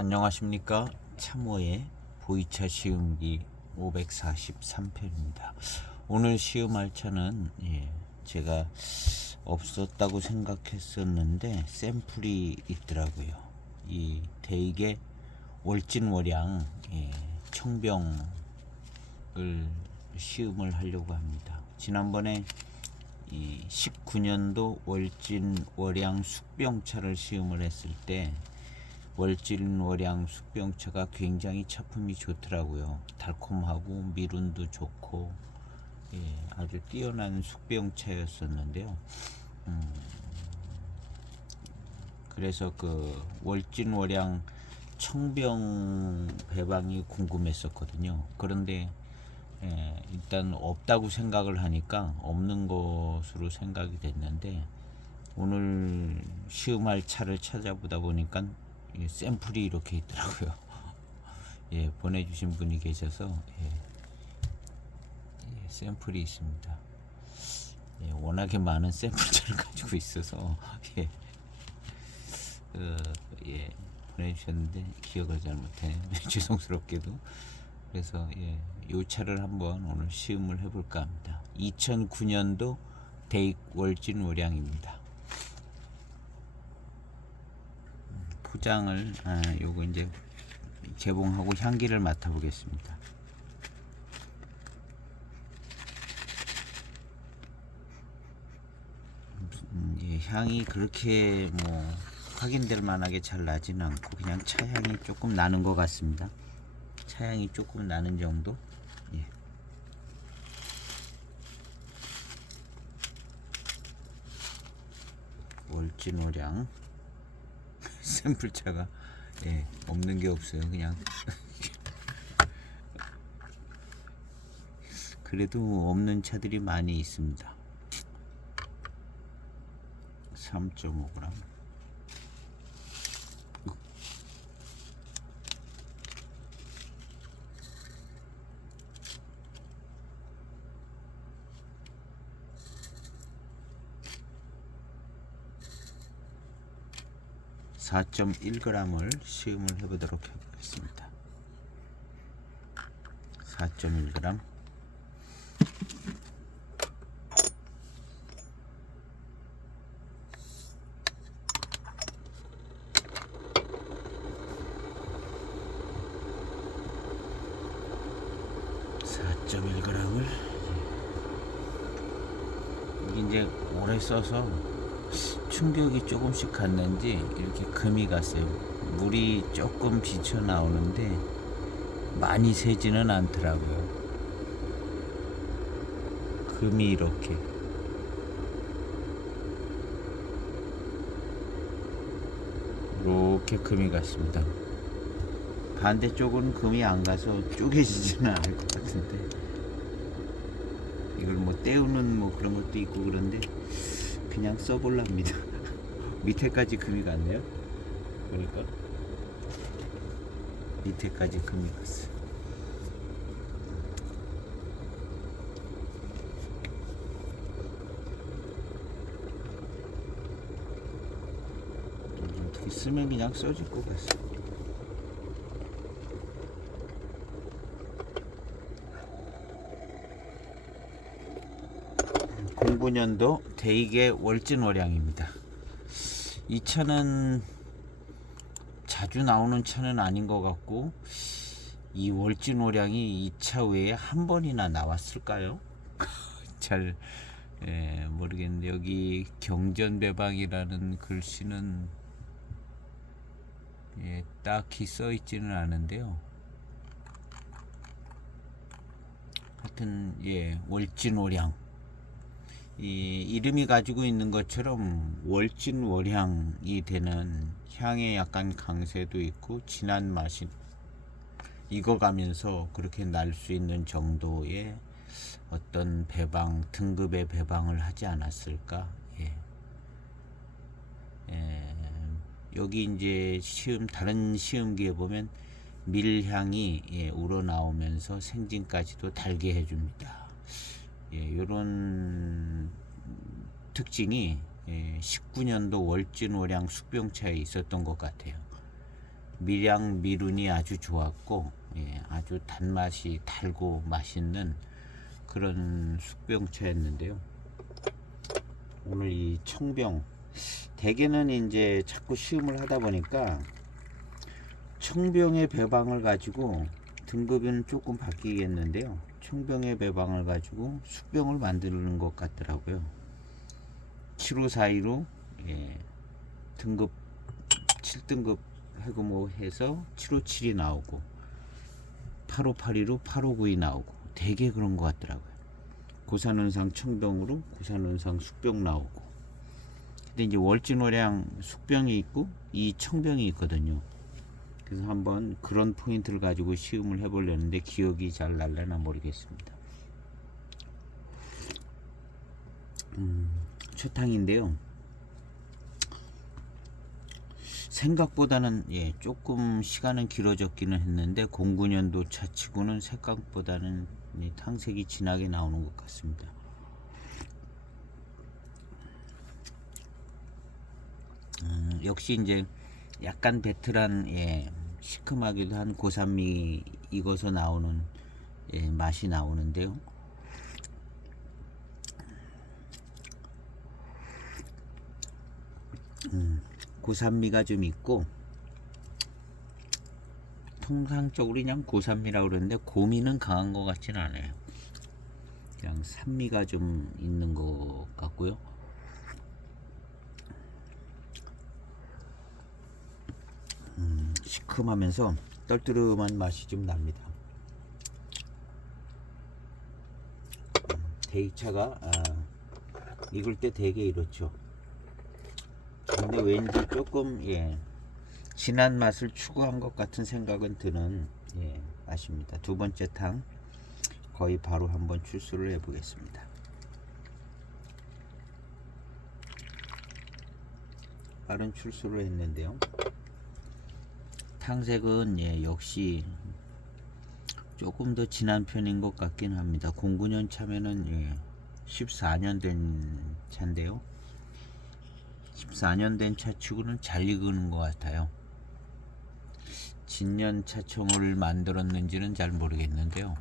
안녕하십니까. 참호의 보이차 시음기 543편입니다. 오늘 시음할 차는 제가 없었다고 생각했었는데 샘플이 있더라고요. 이 대익의 월진월양 청병을 시음을 하려고 합니다. 지난번에 이 19년도 월진월양 숙병차를 시음을 했을 때 월진월양 숙병차가 굉장히 차품이 좋더라고요. 달콤하고 미룬도 좋고 아주 뛰어난 숙병차였었는데요. 그래서 그 월진월양 청병 배방이 궁금했었거든요. 그런데 일단 없다고 생각을 하니까 없는 것으로 생각이 됐는데 오늘 시음할 차를 찾아보다 보니까 샘플이 이렇게 있더라고요. 보내주신 분이 계셔서 샘플이 있습니다. 워낙에 많은 샘플들을 가지고 있어서 보내주셨는데 기억을 잘 못해 죄송스럽게도. 그래서 이 차를 한번 오늘 시음을 해볼까 합니다. 2009년도 대익 월진월양입니다. 포장을 요거 이제 개봉하고 향기를 맡아보겠습니다. 향이 그렇게 뭐 확인될 만하게 잘 나지는 않고 그냥 차향이 조금 나는 것 같습니다. 차향이 조금 나는 정도. 월진월양 샘플차가 없는 게 없어요. 그냥 그래도 없는 차들이 많이 있습니다. 3.5g 4.1g을 시음을 해보도록 하겠습니다. 4.1g (4.1g을) 이게 이제 오래 써서 충격이 조금씩 갔는지 이렇게 금이 갔어요. 물이 조금 비쳐 나오는데 많이 새지는 않더라고요. 금이 이렇게 금이 갔습니다. 반대쪽은 금이 안 가서 쪼개지지는 않을 것 같은데, 이걸 뭐 때우는 뭐 그런 것도 있고 그런데 그냥 써볼랍니다. 밑에까지 금이 갔네요. 보니까 밑에까지 금이 갔어. 어떻게 쓰면 그냥 써질 것 같어. 09년도 대익의 월진월양입니다. 이 차는 자주 나오는 차는 아닌 것 같고, 이 월진월양이 이 차 외에 한 번이나 나왔을까요? 잘 모르겠는데, 여기 경전배방이라는 글씨는 딱히 써 있지는 않은데요. 하여튼 월진월양, 이 이름이 가지고 있는 것처럼 월진월향이 되는 향에 약간 강세도 있고 진한 맛이 익어가면서 그렇게 날 수 있는 정도의 어떤 배방, 등급의 배방을 하지 않았을까. 여기 이제 다른 시음기에 보면 밀향이 우러나오면서 생진까지도 달게 해줍니다. 이런 특징이 19년도 월진월양 숙병차에 있었던 것 같아요. 밀양 미룬이 아주 좋았고, 예, 아주 단맛이 달고 맛있는 그런 숙병차였는데요. 오늘 이 청병, 대개는 이제 자꾸 시음을 하다 보니까 청병의 배방을 가지고 등급은 조금 바뀌겠는데요. 청병의 배방을 가지고 숙병을 만드는 것 같더라고요. 7542로 예, 등급 7등급 해고 뭐 해서 757이 나오고 8582로 8592 나오고 되게 그런 것 같더라고요. 고산원상 청병으로 고산원상 숙병 나오고. 근데 이제 월진월양 숙병이 있고 이 청병이 있거든요. 그래서 한번 그런 포인트를 가지고 시음을 해보려는데 기억이 잘 날려나 모르겠습니다. 초탕인데요. 생각보다는 예, 조금 시간은 길어졌기는 했는데 09년도 차치고는 생각보다는 탕색이 진하게 나오는 것 같습니다. 역시 이제 약간 베트란 예, 시큼하기도 한 고산미 익어서 나오는 예, 맛이 나오는데요. 고산미가 좀 있고 통상적으로 그냥 고산미라고 그러는데 고미는 강한 것 같지는 않아요. 그냥 산미가 좀 있는 것 같고요. 시큼하면서 떨뜨름한 맛이 좀 납니다. 대이차가 익을 때 되게 이렇죠. 근데 왠지 조금 예, 진한 맛을 추구한 것 같은 생각은 드는 예, 맛입니다. 두 번째 탕 거의 바로 한번 출수를 해 보겠습니다. 빠른 출수를 했는데요. 탕색은 예, 역시 조금 더 진한 편인 것 같긴 합니다. 09년 차면은 예, 14년 된 차인데요. 14년 된 차치고는 잘 익은 것 같아요. 진년 차청을 만들었는지는 잘 모르겠는데요.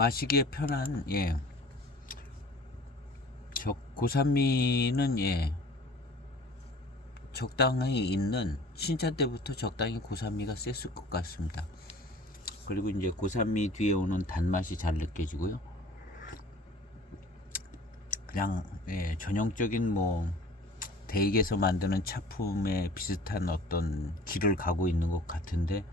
마시기에 편한 예, 고산미는 예, 적당히 있는 신차 때부터 적당히 고산미가 셌을 것 같습니다. 그리고 이제 고산미 뒤에 오는 단맛이 잘 느껴지고요. 그냥 예, 전형적인 뭐 대익에서 만드는 차품에 비슷한 어떤 길을 가고 있는 것 같은데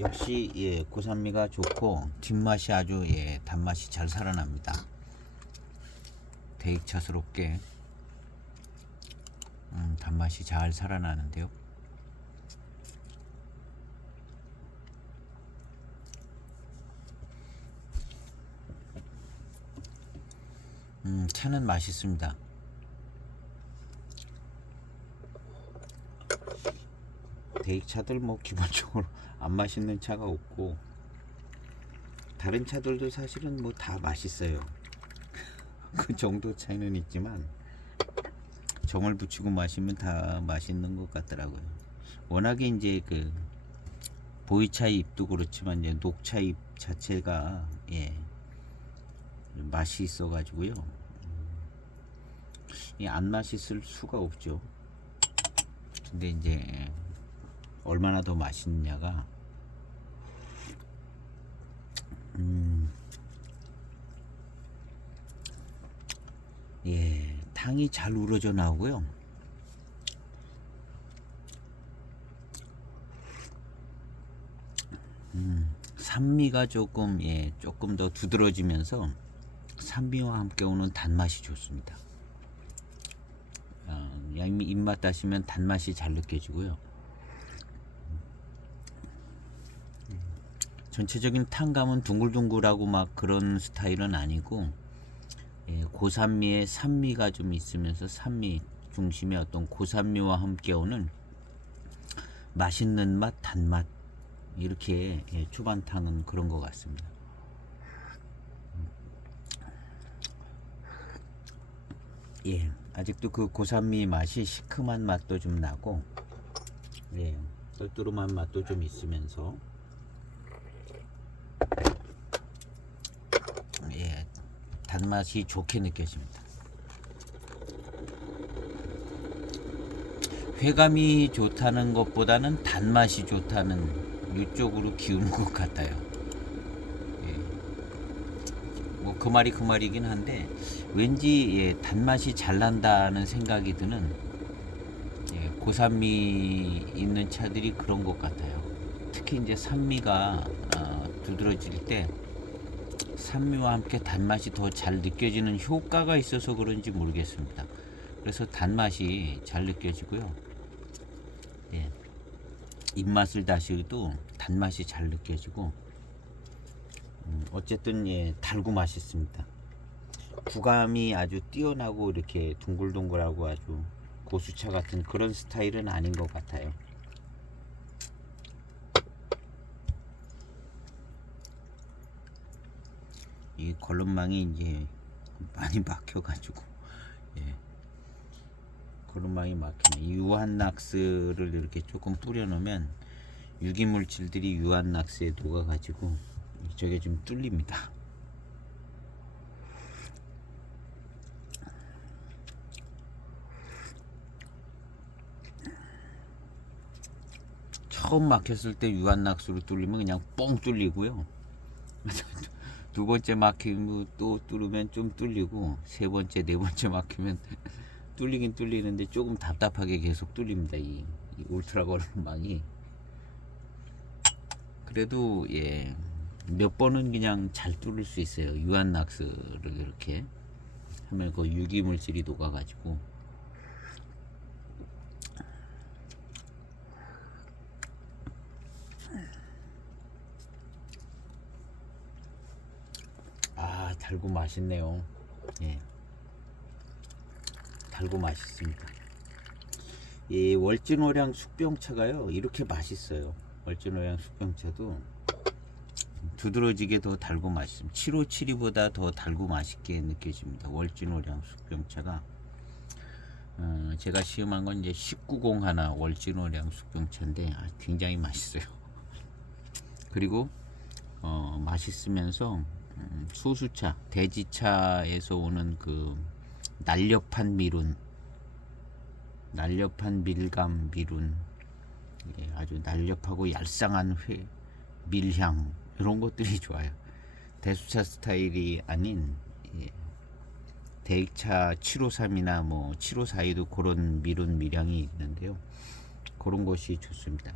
역시 예, 고산미가 좋고 뒷맛이 아주 예, 단맛이 잘 살아납니다. 대익차스럽게 단맛이 잘 살아나는데요. 차는 맛있습니다. 대익차들 뭐 기본적으로 안 맛있는 차가 없고 다른 차들도 사실은 뭐 다 맛있어요. 그 정도 차이는 있지만 정을 붙이고 마시면 다 맛있는 것 같더라고요. 워낙에 이제 그 보이차 잎도 그렇지만 이제 녹차 잎 자체가 예, 맛이 있어 가지고요. 안 맛있을 수가 없죠. 근데 이제 얼마나 더 맛있느냐가 예, 탕이 잘 우러져 나오고요. 산미가 조금 예, 조금 더 두드러지면서 산미와 함께 오는 단맛이 좋습니다. 입맛 다시면 단맛이 잘 느껴지고요. 전체적인 탄감은 둥글둥글하고 막 그런 스타일은 아니고, 고산미에 산미가 좀 있으면서 산미 중심의 어떤 고산미와 함께 오는 맛있는 맛, 단맛, 이렇게 초반탕은 그런 것 같습니다. 아직도 그 고산미 맛이 시큼한 맛도 좀 나고, 똘똘한 맛도 좀 있으면서, 단맛이 좋게 느껴집니다. 회감이 좋다는 것보다는 단맛이 좋다는 이쪽으로 기우는 것 같아요. 뭐 그 말이 그 말이긴 한데, 왠지 단맛이 잘 난다는 생각이 드는 고산미 있는 차들이 그런 것 같아요. 특히 이제 산미가 두드러질 때 산미와 함께 단맛이 더 잘 느껴지는 효과가 있어서 그런지 모르겠습니다. 그래서 단맛이 잘 느껴지고요. 입맛을 다시도 단맛이 잘 느껴지고, 어쨌든 달고 맛있습니다. 구감이 아주 뛰어나고 이렇게 둥글둥글하고 아주 고수차 같은 그런 스타일은 아닌 것 같아요. 이 걸음망이 이제 많이 막혀가지고, 걸음망이 막히네. 유한낙스를 이렇게 조금 뿌려놓으면 유기물질들이 유한낙스에 녹아가지고 저게 좀 뚫립니다. 처음 막혔을 때 유한낙스로 뚫리면 그냥 뻥 뚫리고요. 두 번째 막히면 또 뚫으면 좀 뚫리고, 세 번째, 네 번째 막히면 뚫리긴 뚫리는데 조금 답답하게 계속 뚫립니다. 이 울트라 걸음망이. 그래도 몇 번은 그냥 잘 뚫을 수 있어요. 유한낙스를 이렇게 하면 그 유기물질이 녹아가지고. 달고 맛있네요. 달고 맛있습니다. 이 월진오량 숙병차가요, 이렇게 맛있어요. 월진오량 숙병차도 두드러지게 더 달고 맛있습니다. 7572보다 더 달고 맛있게 느껴집니다. 월진오량 숙병차가. 제가 시음한 건 이제 1901 월진오량 숙병차인데 굉장히 맛있어요. 그리고 맛있으면서 소수차, 대지차에서 오는 그 날렵한 미룬, 날렵한 밀감 미룬, 아주 날렵하고 얄쌍한 밀향, 이런 것들이 좋아요. 대수차 스타일이 아닌 대익차 753이나 뭐 7542도 그런 미룬 밀향이 있는데요. 그런 것이 좋습니다.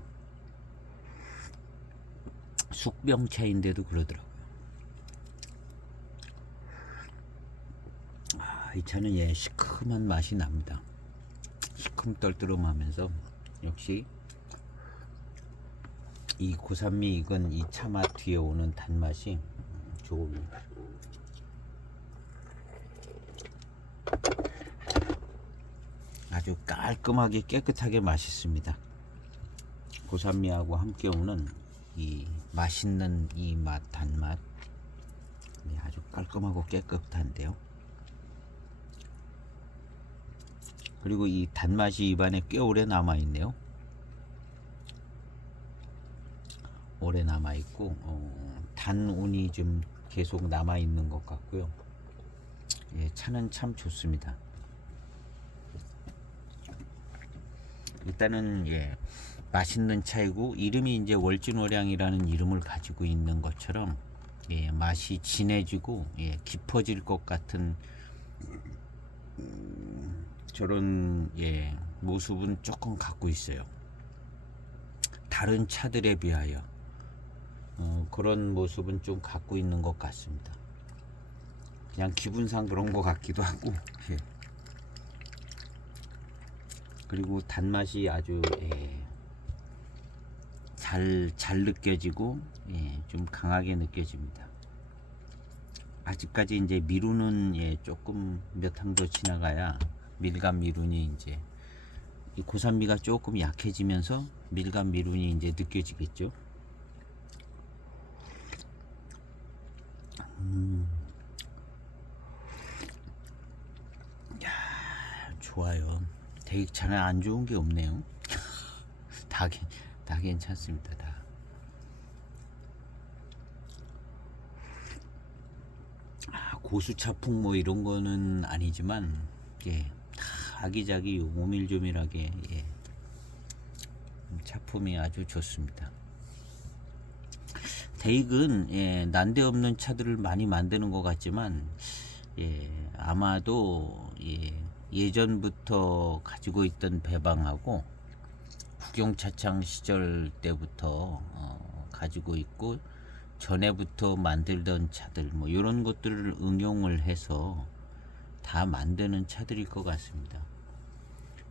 숙병차인데도 그러더라고요. 이 차는 시큼한 맛이 납니다. 시큼떨떠름하면서 역시 이 고산미 익은 이 차 맛 뒤에 오는 단맛이 좋습니다. 아주 깔끔하게 깨끗하게 맛있습니다. 고산미하고 함께 오는 이 맛있는 이 맛, 단맛, 아주 깔끔하고 깨끗한데요. 그리고 이 단맛이 입안에 꽤 오래 남아있네요. 오래 남아있고, 단운이 좀 계속 남아있는 것 같고요. 차는 참 좋습니다. 일단은 맛있는 차이고, 이름이 이제 월진오량이라는 이름을 가지고 있는 것처럼 맛이 진해지고 깊어질 것 같은 저런 모습은 조금 갖고 있어요. 다른 차들에 비하여 그런 모습은 좀 갖고 있는 것 같습니다. 그냥 기분상 그런 것 같기도 하고. 그리고 단맛이 아주 잘 느껴지고 좀 강하게 느껴집니다. 아직까지 이제 미루는 조금 몇 항 더 지나가야 밀감 미룬이 이제 이 고산미가 조금 약해지면서 밀감 미룬이 이제 느껴지겠죠. 야, 좋아요. 대익차는 안 좋은 게 없네요. 다 괜찮습니다. 다. 고수차풍 뭐 이런 거는 아니지만 다 아기자기 오밀조밀하게 차품이 아주 좋습니다. 대익은 난데없는 차들을 많이 만드는 것 같지만 아마도 예전부터 가지고 있던 배방하고 국영차창 시절 때부터 가지고 있고 전에부터 만들던 차들 뭐 이런 것들을 응용을 해서 다 만드는 차들일 것 같습니다.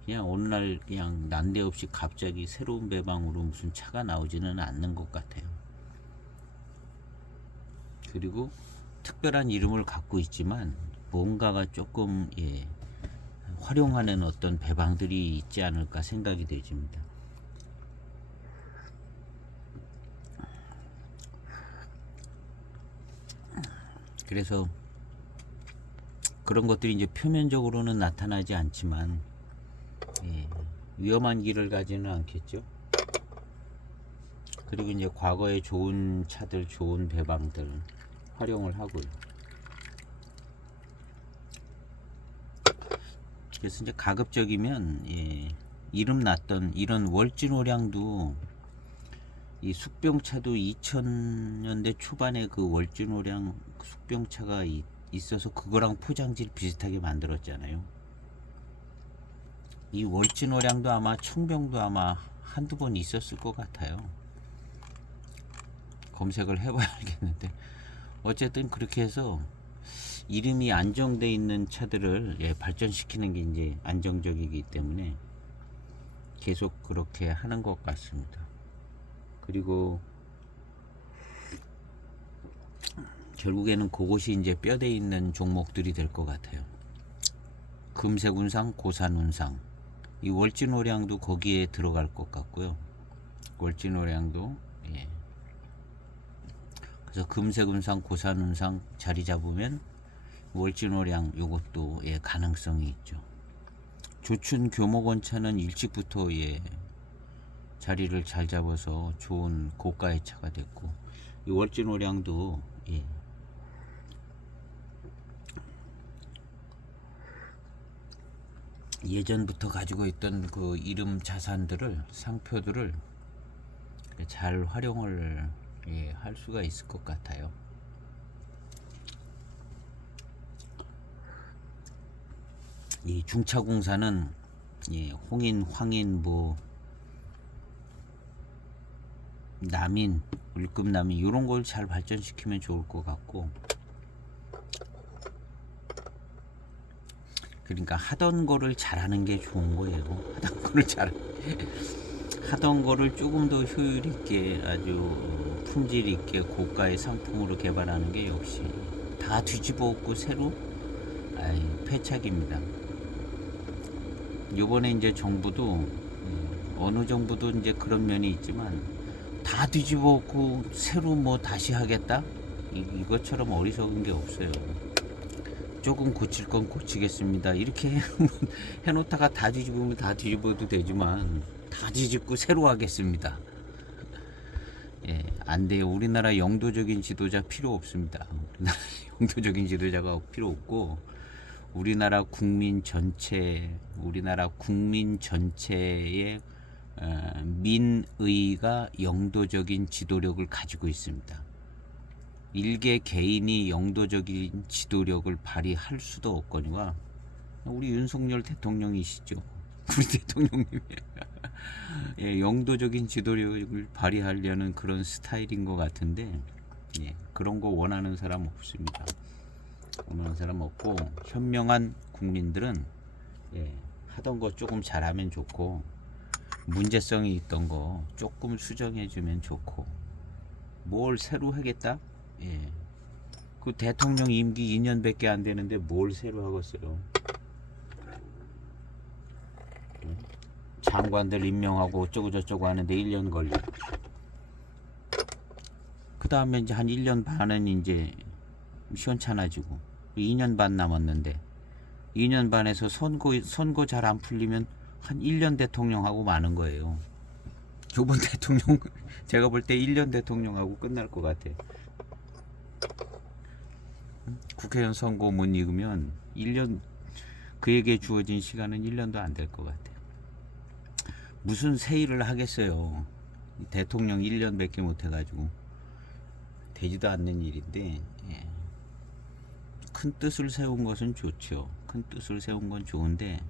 그냥 어느 날 그냥 난데없이 갑자기 새로운 배방으로 무슨 차가 나오지는 않는 것 같아요. 그리고 특별한 이름을 갖고 있지만 뭔가가 조금 활용하는 어떤 배방들이 있지 않을까 생각이 되집니다. 그래서 그런 것들이 이제 표면적으로는 나타나지 않지만 위험한 길을 가지는 않겠죠. 그리고 이제 과거에 좋은 차들, 좋은 배방들 활용을 하고요. 그래서 이제 가급적이면 이름 났던 이런 월진오량도 이 숙병차도 2000년대 초반에 그 월진오량 숙병차가 있어서 그거랑 포장지를 비슷하게 만들었잖아요. 이 월진오량도 아마 청병도 아마 한두 번 있었을 것 같아요. 검색을 해봐야 알겠는데 어쨌든 그렇게 해서 이름이 안정돼 있는 차들을 발전시키는 게 이제 안정적이기 때문에 계속 그렇게 하는 것 같습니다. 그리고 결국에는 그것이 이제 뼈대 있는 종목들이 될 것 같아요. 금색운상, 고산운상, 이 월진오량도 거기에 들어갈 것 같고요. 월진오량도 그래서 금색운상, 고산운상 자리 잡으면 월진오량 요것도 가능성이 있죠. 조춘 교목원차는 일찍부터 자리를 잘 잡아서 좋은 고가의 차가 됐고 이 월진오량도 예전부터 가지고 있던 그 이름 자산들을 상표들을 잘 활용을 할 수가 있을 것 같아요. 이 중차공사는 홍인, 황인, 뭐 남인, 을급남인 이런 걸 잘 발전시키면 좋을 것 같고, 그러니까 하던 거를 잘하는 게 좋은 거예요. 하던 거를 조금 더 효율 있게 아주 품질 있게 고가의 상품으로 개발하는 게 역시 다 뒤집어 엎고 새로 패착입니다. 요번에 이제 정부도 어느 정부도 이제 그런 면이 있지만 다 뒤집어 엎고 새로 뭐 다시 하겠다? 이것처럼 어리석은 게 없어요. 조금 고칠 건 고치겠습니다. 이렇게 해놓다가 다 뒤집으면 다 뒤집어도 되지만 다 뒤집고 새로 하겠습니다. 안 돼요. 우리나라 영도적인 지도자 필요 없습니다. 우리나라 영도적인 지도자가 필요 없고 우리나라 국민 전체의 민의가 영도적인 지도력을 가지고 있습니다. 일개 개인이 영도적인 지도력을 발휘할 수도 없거니와 우리 윤석열 대통령이시죠. 우리 대통령님이 영도적인 지도력을 발휘하려는 그런 스타일인 것 같은데 그런 거 원하는 사람 없습니다. 원하는 사람 없고 현명한 국민들은 하던 거 조금 잘하면 좋고, 문제성이 있던 거 조금 수정해 주면 좋고, 뭘 새로 하겠다? 예. 그 대통령 임기 2년밖에 안 되는데 뭘 새로 하겠어요? 장관들 임명하고 어쩌고 저쩌고 하는데 1년 걸리고, 그 다음에 이제 한 1년 반은 이제 시원찮아지고, 2년 반 남았는데 2년 반에서 선거 잘 안 풀리면 한 1년 대통령하고 마는 거예요. 요번 대통령 제가 볼 때 1년 대통령하고 끝날 것 같아. 국회의원 선거 못 이기면 1년, 그에게 주어진 시간은 1년도 안 될 것 같아. 무슨 새 일을 하겠어요. 대통령 1년밖에 못 해가지고 되지도 않는 일인데, 예. 큰 뜻을 세운 것은 좋죠. 큰 뜻을 세운 건 좋은데,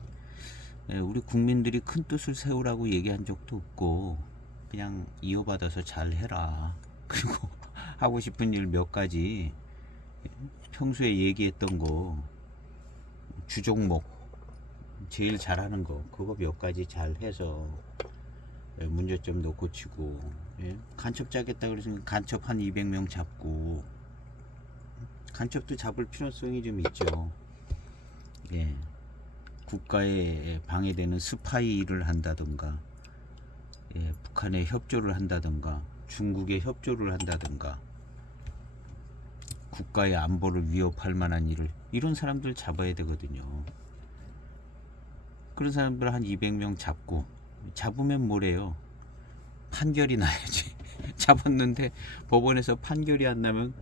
예, 우리 국민들이 큰 뜻을 세우라고 얘기한 적도 없고, 그냥 이어받아서 잘 해라. 그리고 하고 싶은 일 몇 가지, 평소에 얘기했던 거, 주종목 제일 잘하는 거, 그거 몇 가지 잘 해서, 예, 문제점도 고치고, 예, 간첩 잡겠다 그러시면 간첩 한 200명 잡고, 간첩도 잡을 필요성이 좀 있죠. 예, 국가에 방해되는 스파이 일을 한다든가, 예, 북한에 협조를 한다든가, 중국에 협조를 한다든가, 국가의 안보를 위협할 만한 일을, 이런 사람들 잡아야 되거든요. 그런 사람들 한 200명 잡고, 잡으면 뭐래요? 판결이 나야지. 잡았는데 법원에서 판결이 안 나면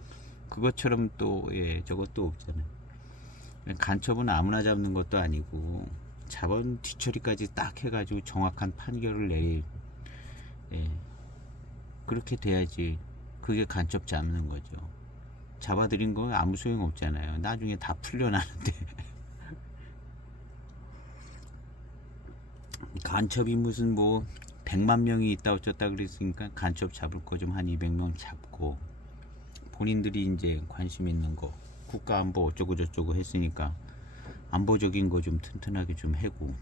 그것처럼 또, 예, 저것도 없잖아요. 간첩은 아무나 잡는 것도 아니고, 잡은 뒤처리까지 딱 해가지고 정확한 판결을 내, 예, 그렇게 돼야지 그게 간첩 잡는 거죠. 잡아들인 거 아무 소용 없잖아요. 나중에 다 풀려나는데. 간첩이 무슨 뭐 100만 명이 있다 어쩌다 그랬으니까 간첩 잡을 거 좀 한 200명 잡고, 본인들이 이제 관심 있는 거, 국가 안보 어쩌고 저쩌고 했으니까 안보적인 거 좀 튼튼하게 좀 해고,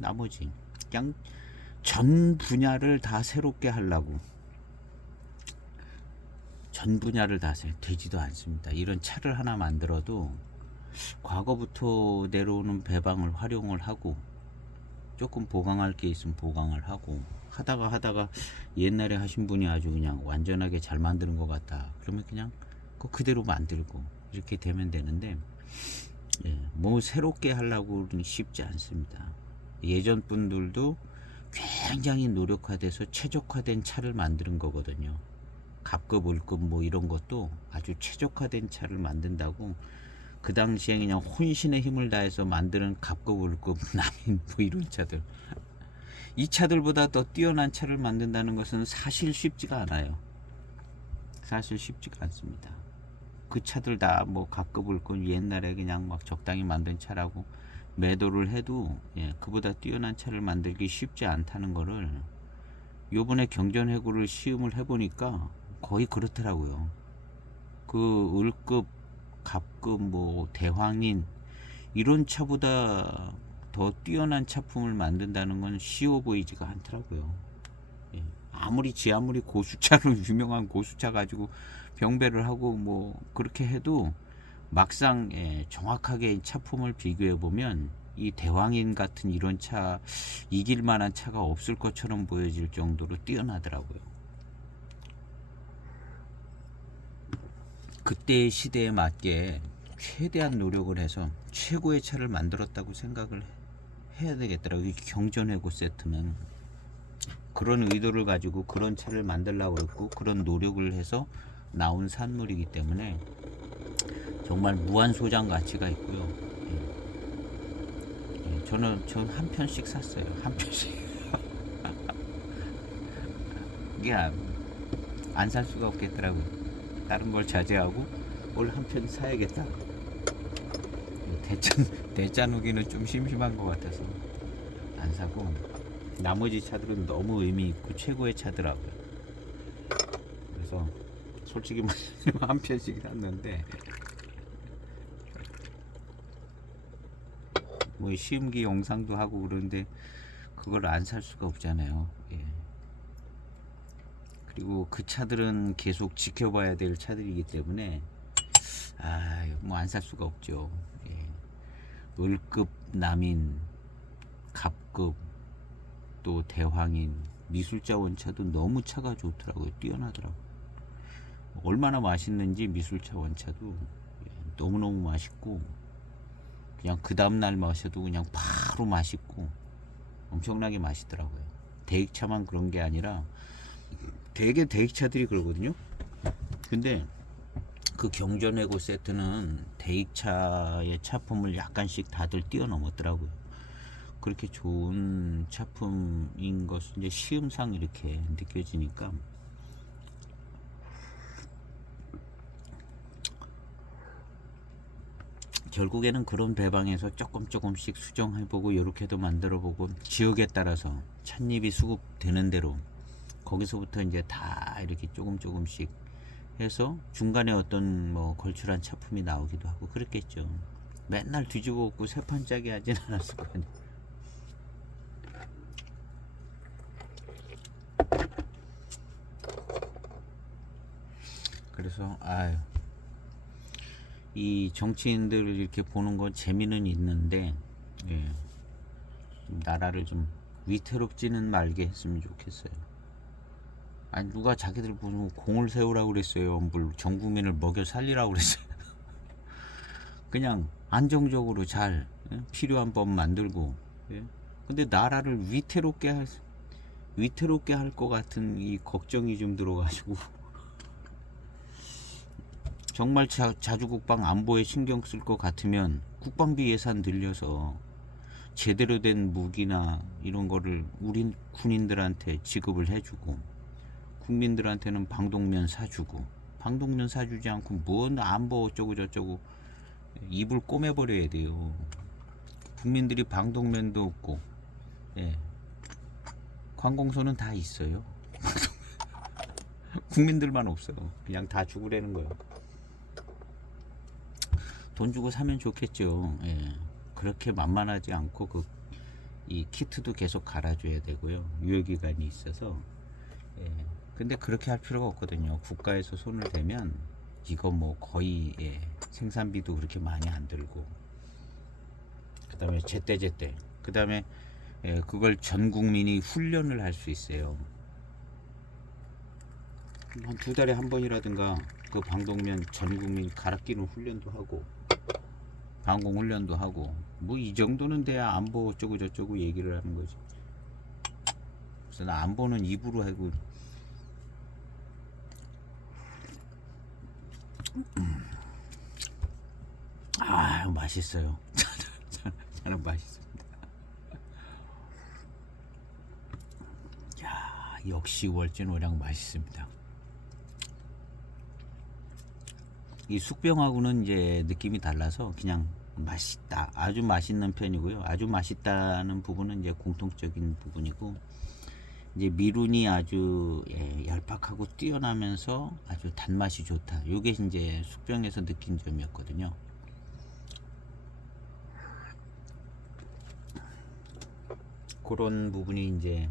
나머지 그냥 전 분야를 다 새롭게 하려고, 전 분야를 다 되지도 않습니다. 이런 차를 하나 만들어도 과거부터 내려오는 배방을 활용을 하고, 조금 보강할 게 있으면 보강을 하고, 하다가 옛날에 하신 분이 아주 그냥 완전하게 잘 만드는 것 같다 그러면 그냥 그대로 만들고, 이렇게 되면 되는데, 예, 뭐 새롭게 하려고는 쉽지 않습니다. 예전 분들도 굉장히 노력화돼서 최적화된 차를 만드는 거거든요. 갑급, 을급 뭐 이런 것도 아주 최적화된 차를 만든다고, 그 당시에 그냥 혼신의 힘을 다해서 만드는 갑급, 을급, 남인 뭐 이런 차들, 이 차들보다 더 뛰어난 차를 만든다는 것은 사실 쉽지가 않아요. 사실 쉽지가 않습니다. 그 차들 다 뭐 갑급, 을급 옛날에 그냥 막 적당히 만든 차라고 매도를 해도, 예, 그보다 뛰어난 차를 만들기 쉽지 않다는 거를 요번에 경전해고를 시음을 해보니까 거의 그렇더라고요. 그 을급, 갑급, 뭐 대황인 이런 차보다 더 뛰어난 차품을 만든다는 건 쉬워 보이지가 않더라고요. 예. 아무리 고수차로 유명한 고수차 가지고 병배를 하고 뭐 그렇게 해도 막상, 예, 정확하게 차품을 비교해 보면 이 대왕인 같은 이런 차, 이길 만한 차가 없을 것처럼 보여질 정도로 뛰어나더라고요. 그때의 시대에 맞게 최대한 노력을 해서 최고의 차를 만들었다고 생각을 해야 되겠더라고요. 경전해고 세트는 그런 의도를 가지고 그런 차를 만들려고 그랬고, 그런 노력을 해서 나온 산물이기 때문에 정말 무한 소장 가치가 있고요. 예. 예, 전 한 편씩 샀어요. 한 편씩. 이게 안 살 수가 없겠더라고요. 다른 걸 자제하고 올 한 편 사야겠다. 대짠 후기는 좀 심심한 것 같아서 안 사고, 나머지 차들은 너무 의미 있고 최고의 차더라고요. 그래서 솔직히 말하면 한 편씩 샀는데, 뭐 시음기 영상도 하고 그러는데 그걸 안 살 수가 없잖아요. 예. 그리고 그 차들은 계속 지켜봐야 될 차들이기 때문에 뭐 안 살 수가 없죠. 예. 을급 남인, 갑급, 또 대황인, 미술자 원차도 너무 차가 좋더라고요. 뛰어나더라고요. 얼마나 맛있는지 미술차 원차도 너무너무 맛있고, 그냥 그 다음날 마셔도 그냥 바로 맛있고 엄청나게 맛있더라고요. 대익차만 그런 게 아니라 되게 대익차들이 그러거든요. 근데 그 경전해고 세트는 대익차의 차품을 약간씩 다들 뛰어넘었더라고요. 그렇게 좋은 차품인 것은 이제 시음상 이렇게 느껴지니까 결국에는 그런 배방에서 조금씩 수정해보고 이렇게도 만들어보고 지역에 따라서 찻잎이 수급되는 대로 거기서부터 이제 다 이렇게 조금씩 해서 중간에 어떤 뭐 걸출한 차품이 나오기도 하고 그랬겠죠. 맨날 뒤집어 엎고 세판 짜게 하진 않았을 거 아니에요. 그래서 이 정치인들을 이렇게 보는 건 재미는 있는데, 예, 나라를 좀 위태롭지는 말게 했으면 좋겠어요. 아니 누가 자기들 무슨 공을 세우라고 그랬어요. 뭘 전 국민을 먹여 살리라고 그랬어요. 그냥 안정적으로 잘 필요한 법 만들고, 예? 근데 나라를 위태롭게 할 것 같은 이 걱정이 좀 들어가지고 정말 자주국방 안보에 신경 쓸 것 같으면 국방비 예산 늘려서 제대로 된 무기나 이런 거를 우리 군인들한테 지급을 해주고, 국민들한테는 방독면 사주고, 방독면 사주지 않고 뭔 안보 어쩌고 저쩌고 입을 꼬매버려야 돼요. 국민들이 방독면도 없고, 예. 관공서는 다 있어요. 국민들만 없어요. 그냥 다 죽으라는 거예요. 돈 주고 사면 좋겠죠. 예. 그렇게 만만하지 않고 이 키트도 계속 갈아줘야 되고요. 유효기간이 있어서. 예. 근데 그렇게 할 필요가 없거든요. 국가에서 손을 대면 이거 뭐 거의 생산비도 그렇게 많이 안 들고, 그 다음에 제때 그 다음에 그걸 전 국민이 훈련을 할 수 있어요. 한 2달에 한 번이라든가 그 방독면 전 국민 갈아 끼는 훈련도 하고 방공 훈련도 하고, 뭐 이 정도는 돼야 안보 어쩌고 저쩌고 얘기를 하는 거지. 그래서 나 안보는 입으로 하고. 맛있어요. 저는 맛있습니다. 야, 역시 월진오량 맛있습니다. 이 숙병하고는 이제 느낌이 달라서 그냥 맛있다, 아주 맛있는 편이고요. 아주 맛있다는 부분은 이제 공통적인 부분이고, 이제 미룬이 아주 얄팍하고 뛰어나면서 아주 단맛이 좋다. 요게 이제 숙병에서 느낀 점이었거든요. 그런 부분이 이제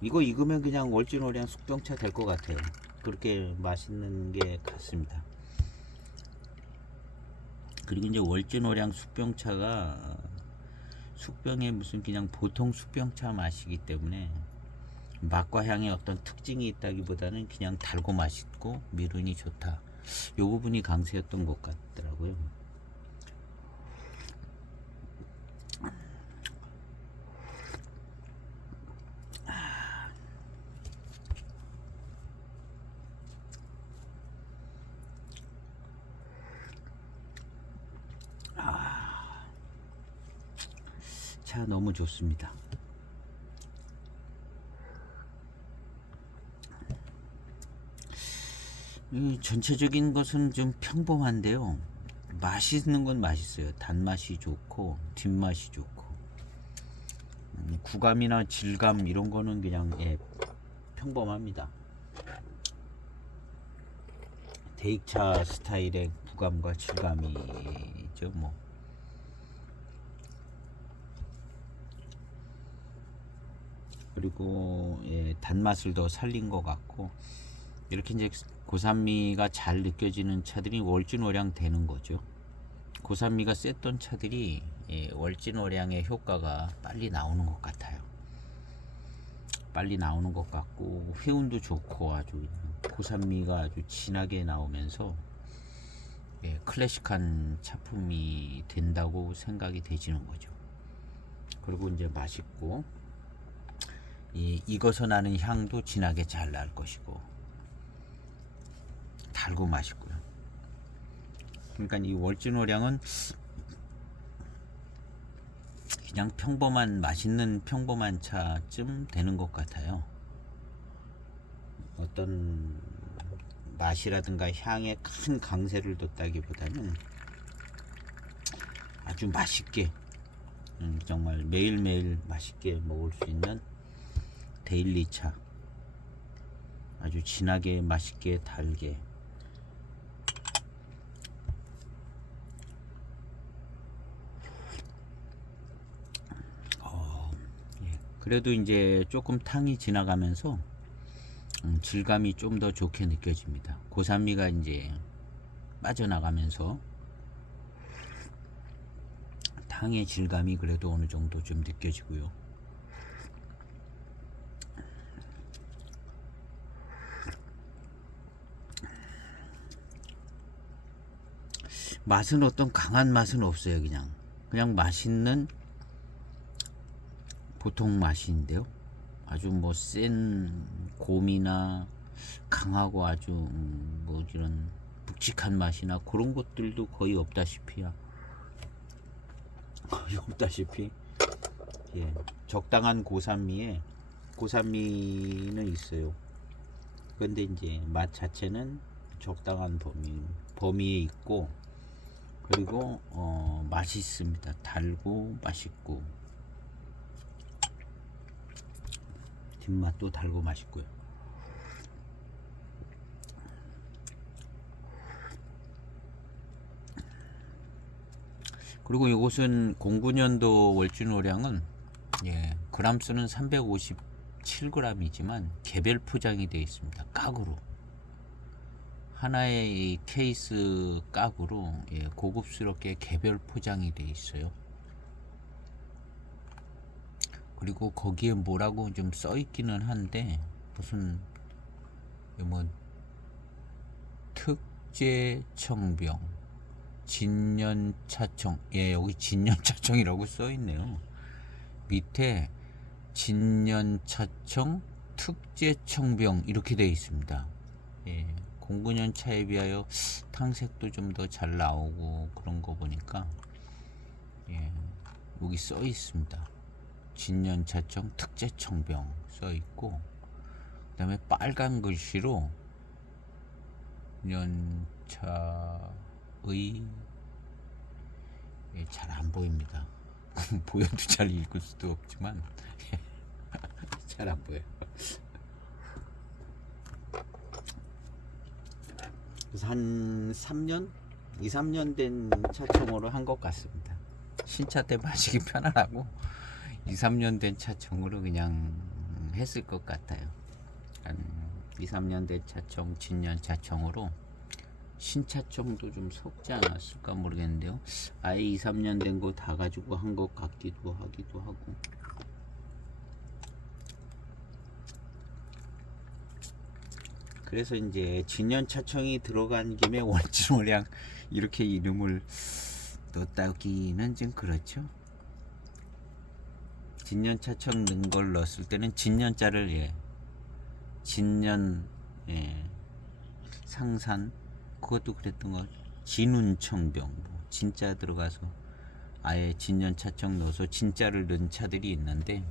이거 익으면 그냥 월진오량 숙병차 될 것 같아요. 그렇게 맛있는 게 같습니다. 그리고 이제 월진오량 숙병차가 숙병에 무슨 그냥 보통 숙병차 맛이기 때문에 맛과 향에 어떤 특징이 있다기보다는 그냥 달고 맛있고 미룬이 좋다. 요 부분이 강세였던 것 같더라고요. 차 너무 좋습니다. 전체적인 것은 좀 평범한데요. 맛있는 건 맛있어요. 단맛이 좋고 뒷맛이 좋고, 구감이나 질감 이런 거는 그냥 평범합니다. 대익차 스타일의 구감과 질감이죠. 뭐 그리고 단맛을 더 살린 것 같고, 이렇게 이제 고산미가 잘 느껴지는 차들이 월진오량 되는 거죠. 고산미가 셌던 차들이 월진오량의 효과가 빨리 나오는 것 같아요. 빨리 나오는 것 같고, 회운도 좋고, 아주 고산미가 아주 진하게 나오면서 클래식한 차품이 된다고 생각이 되지는 거죠. 그리고 이제 맛있고, 익어서 나는 향도 진하게 잘 날 것이고, 달고 맛있고요. 그러니까 이 월진오량은 그냥 평범한, 맛있는 평범한 차쯤 되는 것 같아요. 어떤 맛이라든가 향에 큰 강세를 뒀다기보다는 아주 맛있게, 정말 매일매일 맛있게 먹을 수 있는 데일리 차, 아주 진하게 맛있게 달게, 그래도 이제 조금 탕이 지나가면서 질감이 좀 더 좋게 느껴집니다. 고산미가 이제 빠져나가면서 탕의 질감이 그래도 어느 정도 좀 느껴지고요. 맛은 어떤 강한 맛은 없어요. 그냥 맛있는 보통 맛인데요. 아주 뭐 센 곰이나 강하고 아주 뭐 이런 묵직한 맛이나 그런 것들도 거의 없다시피 적당한 고산미는 있어요. 그런데 이제 맛 자체는 적당한 범위에 있고, 그리고 맛있습니다. 달고 맛있고, 뒷맛도 달고 맛있고요. 그리고 이곳은 09년도 월진오량은 그람수는 357g이지만 개별 포장이 되어 있습니다. 깍으로 하나의 이 케이스 깍으로 고급스럽게 개별 포장이 되어 있어요. 그리고 거기에 뭐라고 좀 써 있기는 한데, 무슨 뭐 특제 청병 진년차청, 여기 진년차청이라고 써 있네요. 밑에 진년차청 특제 청병 이렇게 되어 있습니다. 09년 차에 비하여 탕색도 좀 더 잘 나오고 그런 거 보니까 여기 써 있습니다. 진년차청 특제청병 써 있고, 그 다음에 빨간 글씨로 년차의 잘 안 보입니다. 보여도 잘 읽을 수도 없지만 잘 안 보여요. 그래서 한 3년? 2, 3년 된 차청으로 한 것 같습니다. 신차 때 마시기 편안하고 2, 3년 된 차청으로 그냥 했을 것 같아요. 한 2, 3년 된 차청, 진년 차청으로 신차청도 좀 섞지 않았을까 모르겠는데요. 아예 2, 3년 된 거 다 가지고 한 것 같기도 하기도 하고. 그래서 이제 진년 차청이 들어간 김에 월진오량 이렇게 이름을 넣었다기는 좀 그렇죠. 진년 차청 넣은 걸 넣었을 때는 진년자를 진년 상산 그것도 그랬던 거, 진운청병 진짜 들어가서 아예 진년 차청 넣어서 진짜를 넣은 차들이 있는데,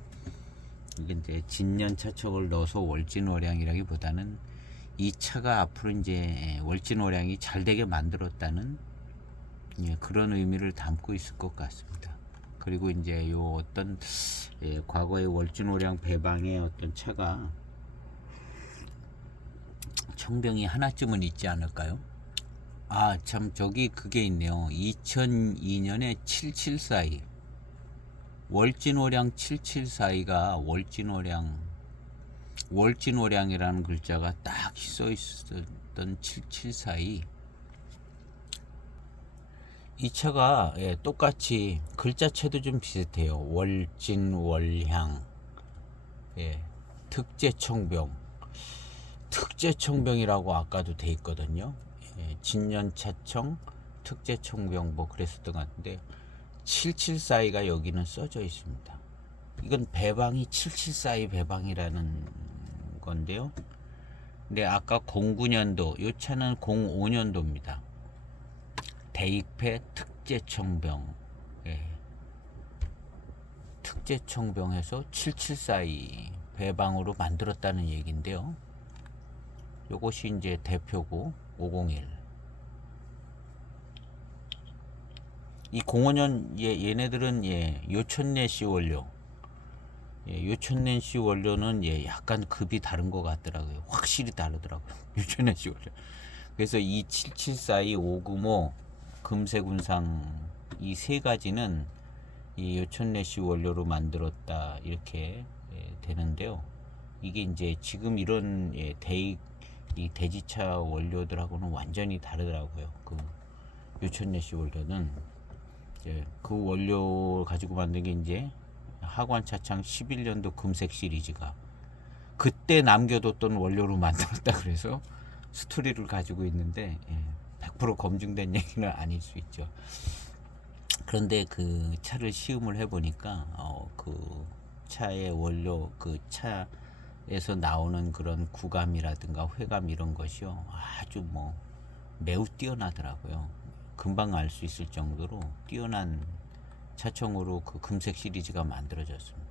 이게 이제 진년 차청을 넣어서 월진오량이라기보다는 이 차가 앞으로 이제 월진오량이 잘 되게 만들었다는 그런 의미를 담고 있을 것 같습니다. 그리고 이제 요 어떤 과거의 월진오량 배방의 어떤 차가 청병이 하나쯤은 있지 않을까요? 아, 참, 저기 그게 있네요. 2002년에 774이 월진오량 774가 월진오량이라는 글자가 딱 써 있었던 774. 이 차가 똑같이 글자체도 좀 비슷해요. 월진월향, 특제청병이라고 아까도 돼 있거든요. 진년차청, 특제청병 뭐 그랬었던 것 같은데 774가 여기는 써져 있습니다. 이건 배방이 774 배방이라는 건데요. 근데 아까 09년도, 이 차는 05년도입니다. 대입회 특제청병, 특제청병에서 774 배방으로 만들었다는 얘기인데요. 요것이 이제 대표고 501. 이 05년 얘네들은 요천내시 원료, 요천내시 원료는 약간 급이 다른 것 같더라고요. 확실히 다르더라고요. 요천내시 원료. 그래서 이 7742, 595, 금세군상 이 세 가지는 이 요천내시 원료로 만들었다 이렇게 되는데요. 이게 이제 지금 이런 이 대지차 원료들하고는 완전히 다르더라고요. 그 요천내시 원료는 그 원료 가지고 만든 게 이제 하관차창 11년도 금색 시리즈가 그때 남겨뒀던 원료로 만들었다 그래서 스토리를 가지고 있는데 100% 검증된 얘기는 아닐 수 있죠. 그런데 그 차를 시음을 해보니까 그 차의 원료, 그 차에서 나오는 그런 구감이라든가 회감 이런 것이요 아주 뭐 매우 뛰어나더라고요. 금방 알 수 있을 정도로 뛰어난 차청으로 그 금색 시리즈가 만들어졌습니다.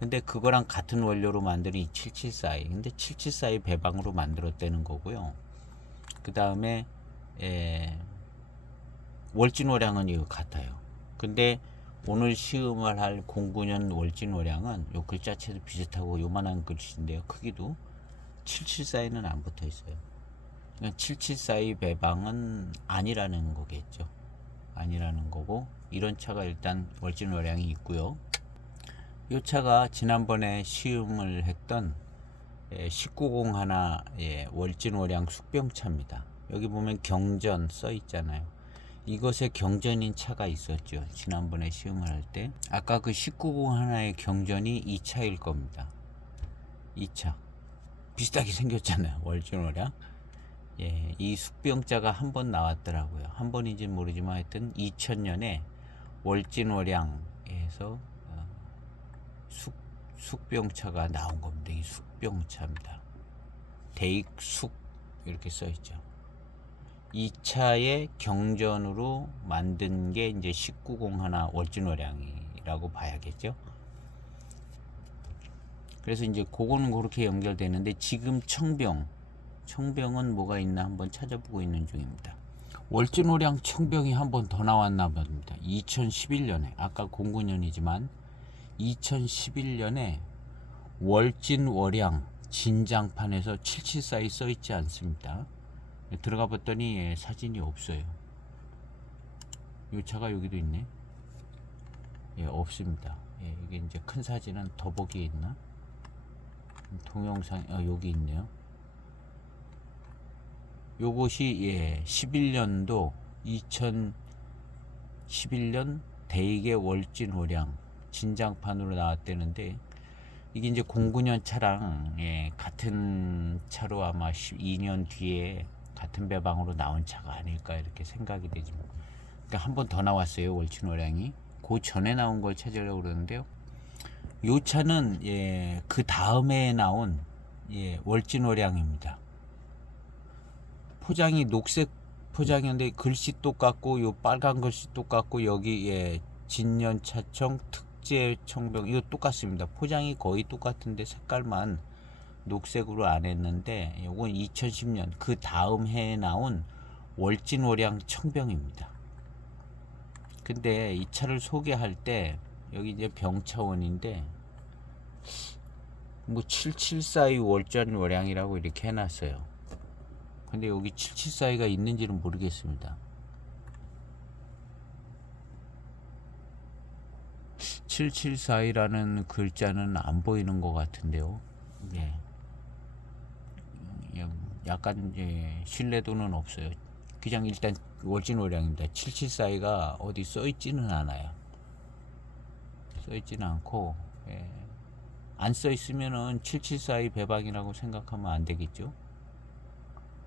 근데 그거랑 같은 원료로 만든 이 774. 근데 774 배방으로 만들었다는 거고요. 그 다음에 월진오량은 이거 같아요. 근데 오늘 시음을 할 09년 월진오량은 요 글자체도 비슷하고 요만한 글씨인데요. 크기도 774에는 안 붙어 있어요. 774 배방은 아니라는 거겠죠. 아니라는 거고, 이런 차가 일단 월진오량이 있고요. 이 차가 지난번에 시음을 했던 1901 월진오량 숙병차입니다. 여기 보면 경전 써 있잖아요. 이것에 경전인 차가 있었죠. 지난번에 시음을 할 때. 아까 그 1901의 경전이 이 차일 겁니다. 이 차. 비슷하게 생겼잖아요. 월진오량. 이 숙병자가 한 번 나왔더라고요. 한 번인지는 모르지만 하여튼 2000년에 월진오량에서 숙병차가 나온 겁니다. 이 숙병차입니다. 대익숙 이렇게 써있죠. 이 차의 경전으로 만든 게 이제 1901 월진오량이라고 봐야겠죠. 그래서 이제 그거는 그렇게 연결되는데, 지금 청병은 뭐가 있나 한번 찾아보고 있는 중입니다. 월진오량 청병이 한 번 더 나왔나 봅니다. 2011년에, 아까 09년이지만 2011년에 월진오량 진장판에서 774이 써있지 않습니다. 들어가 봤더니 사진이 없어요. 이 차가 여기도 있네. 없습니다. 이게 이제 큰 사진은 더보기에 있나? 동영상 여기 있네요. 요것이 11년도 2011년 대익의 월진오량 진장판으로 나왔다는데, 이게 이제 09년 차랑 같은 차로 아마 12년 뒤에 같은 배방으로 나온 차가 아닐까 이렇게 생각이 되죠. 그러니까 한 번 더 나왔어요. 월진오량이. 그 전에 나온 걸 찾으려고 그러는데요. 요 차는 그 다음에 나온 월진오량입니다. 포장이 녹색 포장인데 글씨 똑같고, 요 빨간 글씨 똑같고, 여기 진년차청 특제청병 이거 똑같습니다. 포장이 거의 똑같은데 색깔만 녹색으로 안 했는데, 요건 2010년 그 다음 해에 나온 월진오량 청병입니다. 근데 이 차를 소개할 때 여기 이제 병차원인데 뭐 7742 월진오량이라고 이렇게 해놨어요. 근데 여기 7742가 있는지는 모르겠습니다. 7742라는 글자는 안 보이는 것 같은데요. 예. 약간 이제 신뢰도는 없어요. 그냥 일단 월진월량입니다. 7742가 어디 써있지는 않아요. 써있지는 않고, 예. 안 써있으면은 7742 배방이라고 생각하면 안 되겠죠.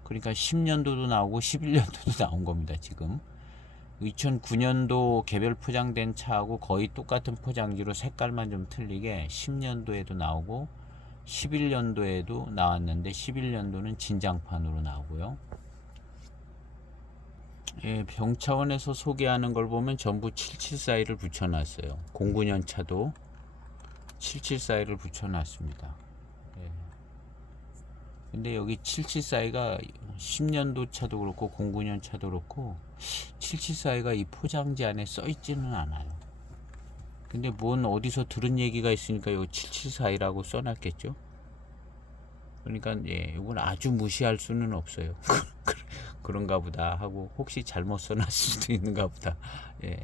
그러니까 10년도도 나오고 11년도도 나온 겁니다. 지금 2009년도 개별 포장된 차하고 거의 똑같은 포장지로 색깔만 좀 틀리게 10년도에도 나오고 11년도에도 나왔는데 11년도는 진장판으로 나오고요. 예, 병차원에서 소개하는 걸 보면 전부 7742를 붙여놨어요. 09년 차도 7742를 붙여놨습니다. 예. 근데 여기 7742가 10년도 차도 그렇고 09년 차도 그렇고 7742가 이 포장지 안에 써있지는 않아요. 근데 뭔 어디서 들은 얘기가 있으니까 여기 7742라고 써놨겠죠. 그러니까 예, 이건 아주 무시할 수는 없어요. 그런가 보다 하고 혹시 잘못 써놨을 수도 있는가 보다. 예,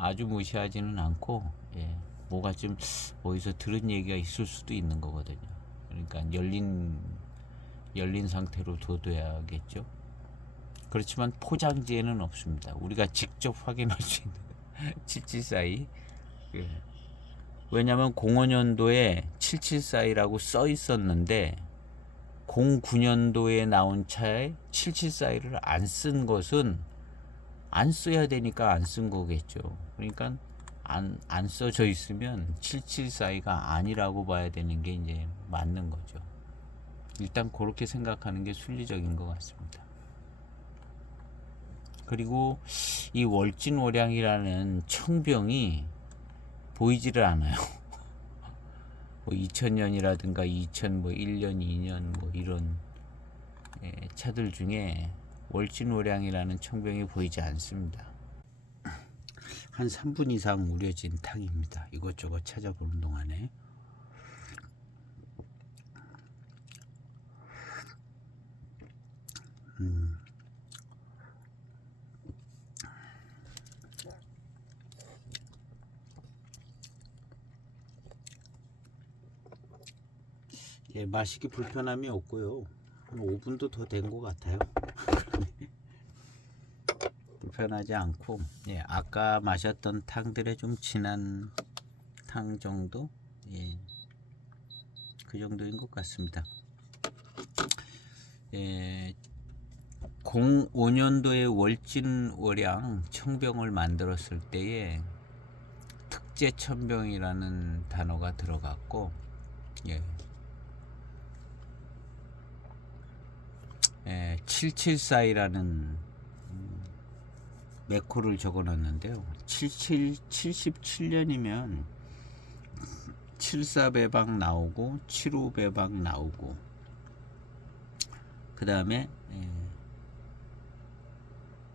아주 무시하지는 않고 예, 뭐가 좀 어디서 들은 얘기가 있을 수도 있는 거거든요. 그러니까 열린 상태로 둬둬야겠죠. 그렇지만 포장지에는 없습니다. 우리가 직접 확인할 수 있는 7742. 예. 왜냐면 05년도에 7742라고 써 있었는데 09년도에 나온 차에 7742를 안 쓴 것은 안 써야 되니까 안 쓴 거겠죠. 그러니까 안 써져 있으면 7742가 아니라고 봐야 되는 게 이제 맞는 거죠. 일단 그렇게 생각하는 게 순리적인 것 같습니다. 그리고 이 월진월량이라는 청병이 보이지를 않아요. 뭐 2000년이라든가 2001년, 2년 뭐 이런 차들 중에 월진월량이라는 청병이 보이지 않습니다. 한 3분 이상 우려진 탕입니다. 이것저것 찾아보는 동안에. 예, 마시기 불편함이 없고요. 한 5분도 더 된 것 같아요. 불편하지 않고, 예, 아까 마셨던 탕들의 좀 진한 탕 정도, 예, 그 정도인 것 같습니다. 예, 05년도에 월진월량 청병을 만들었을 때에 특제천병이라는 단어가 들어갔고, 예, 774이라는 매코를 적어놨는데요. 77년이면 74 배방 나오고 75 배방 나오고 그 다음에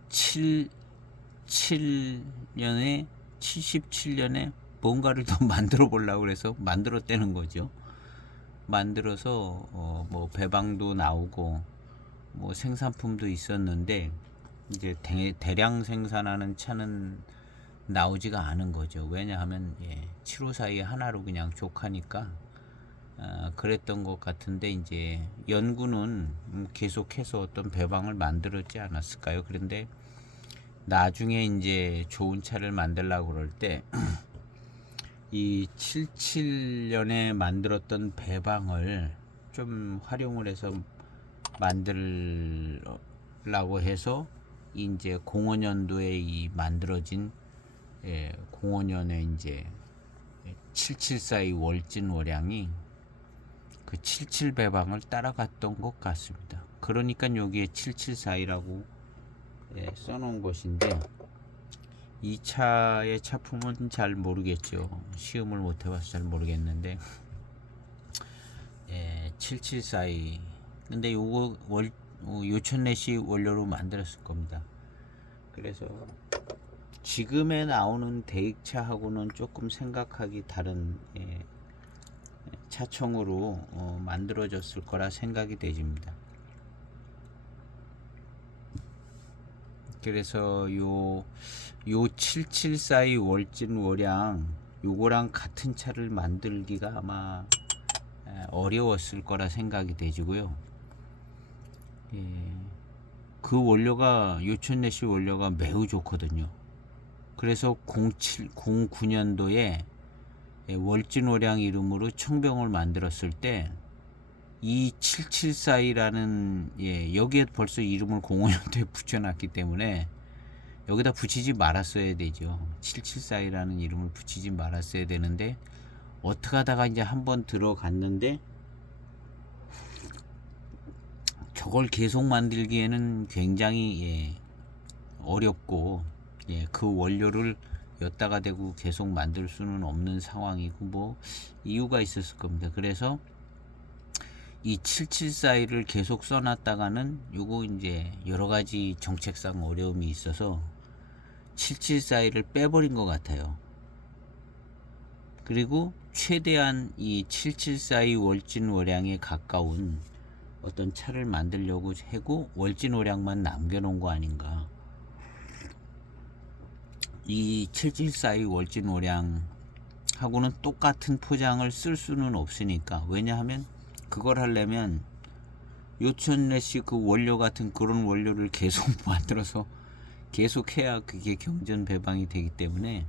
77년에 뭔가를 더 만들어 보려고 그래서 만들었다는 거죠. 만들어서 뭐 배방도 나오고 뭐 생산품도 있었는데 이제 대량 생산하는 차는 나오지가 않은 거죠. 왜냐하면 754이 하나로 그냥 족하니까 그랬던 것 같은데 이제 연구는 계속해서 어떤 배방을 만들었지 않았을까요? 그런데 나중에 이제 좋은 차를 만들려고 그럴 때 이 77년에 만들었던 배방을 좀 활용을 해서 만들라고 해서 이제 05년도에 이 만들어진 05년에 이제 7742 월진월량이 그 77 배방을 따라갔던 것 같습니다. 그러니까 여기에 7742라고 써놓은 것인데 이 차의 차품은 잘 모르겠죠. 시음을 못 해봐서 잘 모르겠는데 7742 근데 요거 요천내시 원료로 만들었을 겁니다. 그래서 지금에 나오는 대익차하고는 조금 생각하기 다른 차청으로 만들어졌을 거라 생각이 되집니다. 그래서 요 7742 월진월양 요거랑 같은 차를 만들기가 아마 어려웠을 거라 생각이 되지고요. 예, 그 원료가 요천내시 원료가 매우 좋거든요. 그래서 09년도에 월진월양 이름으로 청병을 만들었을 때 이 7742라는 여기에 벌써 이름을 05년도에 붙여놨기 때문에 여기다 붙이지 말았어야 되죠. 7742라는 이름을 붙이지 말았어야 되는데 어떻게 하다가 이제 한번 들어갔는데 저걸 계속 만들기에는 굉장히 어렵고 그 원료를 였다가 대고 계속 만들 수는 없는 상황이고 뭐 이유가 있었을 겁니다. 그래서 이 7742를 계속 써놨다가는 요거 이제 여러가지 정책상 어려움이 있어서 7742를 빼버린 것 같아요. 그리고 최대한 이 7742 월진월양에 가까운 어떤 차를 만들려고 하고 월진월양만 남겨놓은 거 아닌가. 이 7742 월진월양 하고는 똑같은 포장을 쓸 수는 없으니까. 왜냐하면 그걸 하려면 요천내시 그 원료 같은 그런 원료를 계속 만들어서 계속 해야 그게 경전 배방이 되기 때문에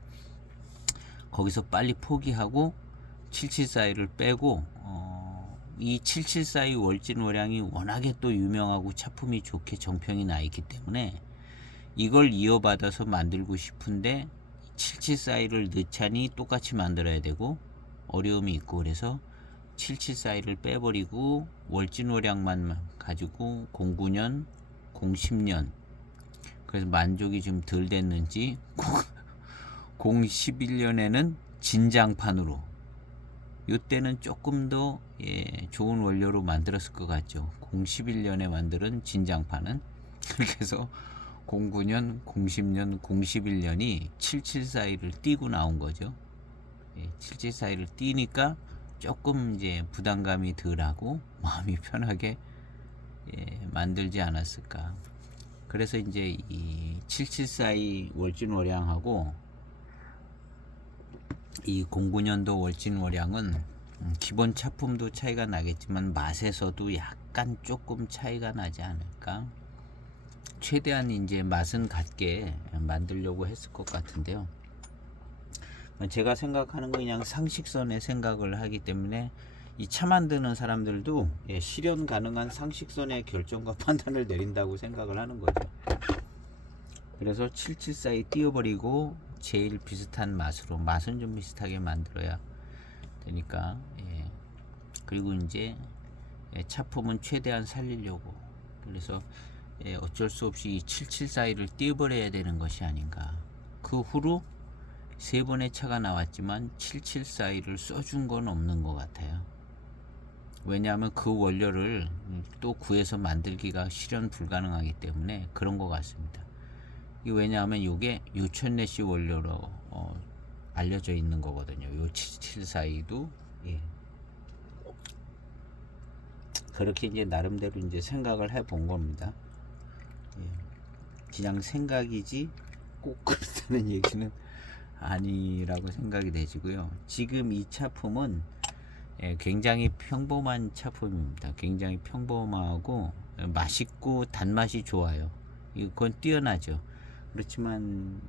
거기서 빨리 포기하고 7742를 빼고 이 7742 월진월양이 워낙에 또 유명하고 차품이 좋게 정평이 나 있기 때문에 이걸 이어받아서 만들고 싶은데 7742를 넣자니 똑같이 만들어야 되고 어려움이 있고 그래서 7742를 빼버리고 월진월양만 가지고 09년, 010년 그래서 만족이 좀 덜 됐는지 011년에는 진장판으로 이때는 조금 더 좋은 원료로 만들었을 것 같죠. 011년에 만드는 진장판은 그렇게 해서 09년, 010년, 011년이 7742를 띄고 나온 거죠. 7742를 띄니까 조금 이제 부담감이 덜하고 마음이 편하게 만들지 않았을까. 그래서 이제 이 7742 월진월양하고 이 09년도 월진월양은 기본 차품도 차이가 나겠지만 맛에서도 약간 조금 차이가 나지 않을까. 최대한 이제 맛은 같게 만들려고 했을 것 같은데요. 제가 생각하는 건 그냥 상식선의 생각을 하기 때문에 이 차 만드는 사람들도 실현 가능한 상식선의 결정과 판단을 내린다고 생각을 하는 거죠. 그래서 7742 띄워버리고 제일 비슷한 맛으로 맛은 좀 비슷하게 만들어야 되니까 그리고 이제 차품은 최대한 살리려고 그래서 어쩔 수 없이 이 7742를 띄워버려야 되는 것이 아닌가. 그 후로 세 번의 차가 나왔지만 7742를 써준 건 없는 것 같아요. 왜냐하면 그 원료를 또 구해서 만들기가 실현 불가능하기 때문에 그런 것 같습니다. 이게 왜냐하면 이게 요천내시 원료로 알려져 있는 거거든요. 요 7742도 그렇게 이제 나름대로 이제 생각을 해 본 겁니다. 그냥 생각이지 꼭 그렇다는 얘기는 아니라고 생각이 되시고요. 지금 이 차품은 굉장히 평범한 차품입니다. 굉장히 평범하고 맛있고 단맛이 좋아요. 이건 뛰어나죠. 그렇지만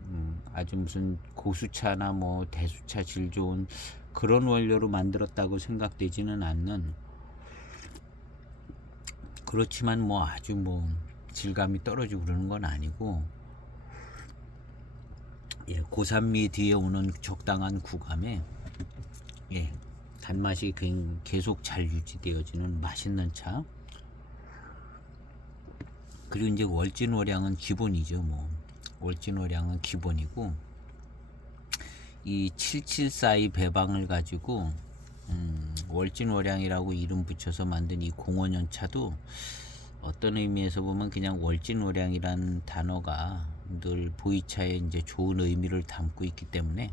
아주 무슨 고수차나 뭐 대수차 질 좋은 그런 원료로 만들었다고 생각되지는 않는, 그렇지만 뭐 아주 뭐 질감이 떨어지고 그러는 건 아니고 고산미 뒤에 오는 적당한 구감에 단맛이 계속 잘 유지되어지는 맛있는 차. 그리고 이제 월진월양은 기본이죠. 뭐 월진월양은 기본이고 이 7742 배방을 가지고 월진월양이라고 이름 붙여서 만든 이 05년 차도 어떤 의미에서 보면 그냥 월진월양이라는 단어가 늘 보이차에 이제 좋은 의미를 담고 있기 때문에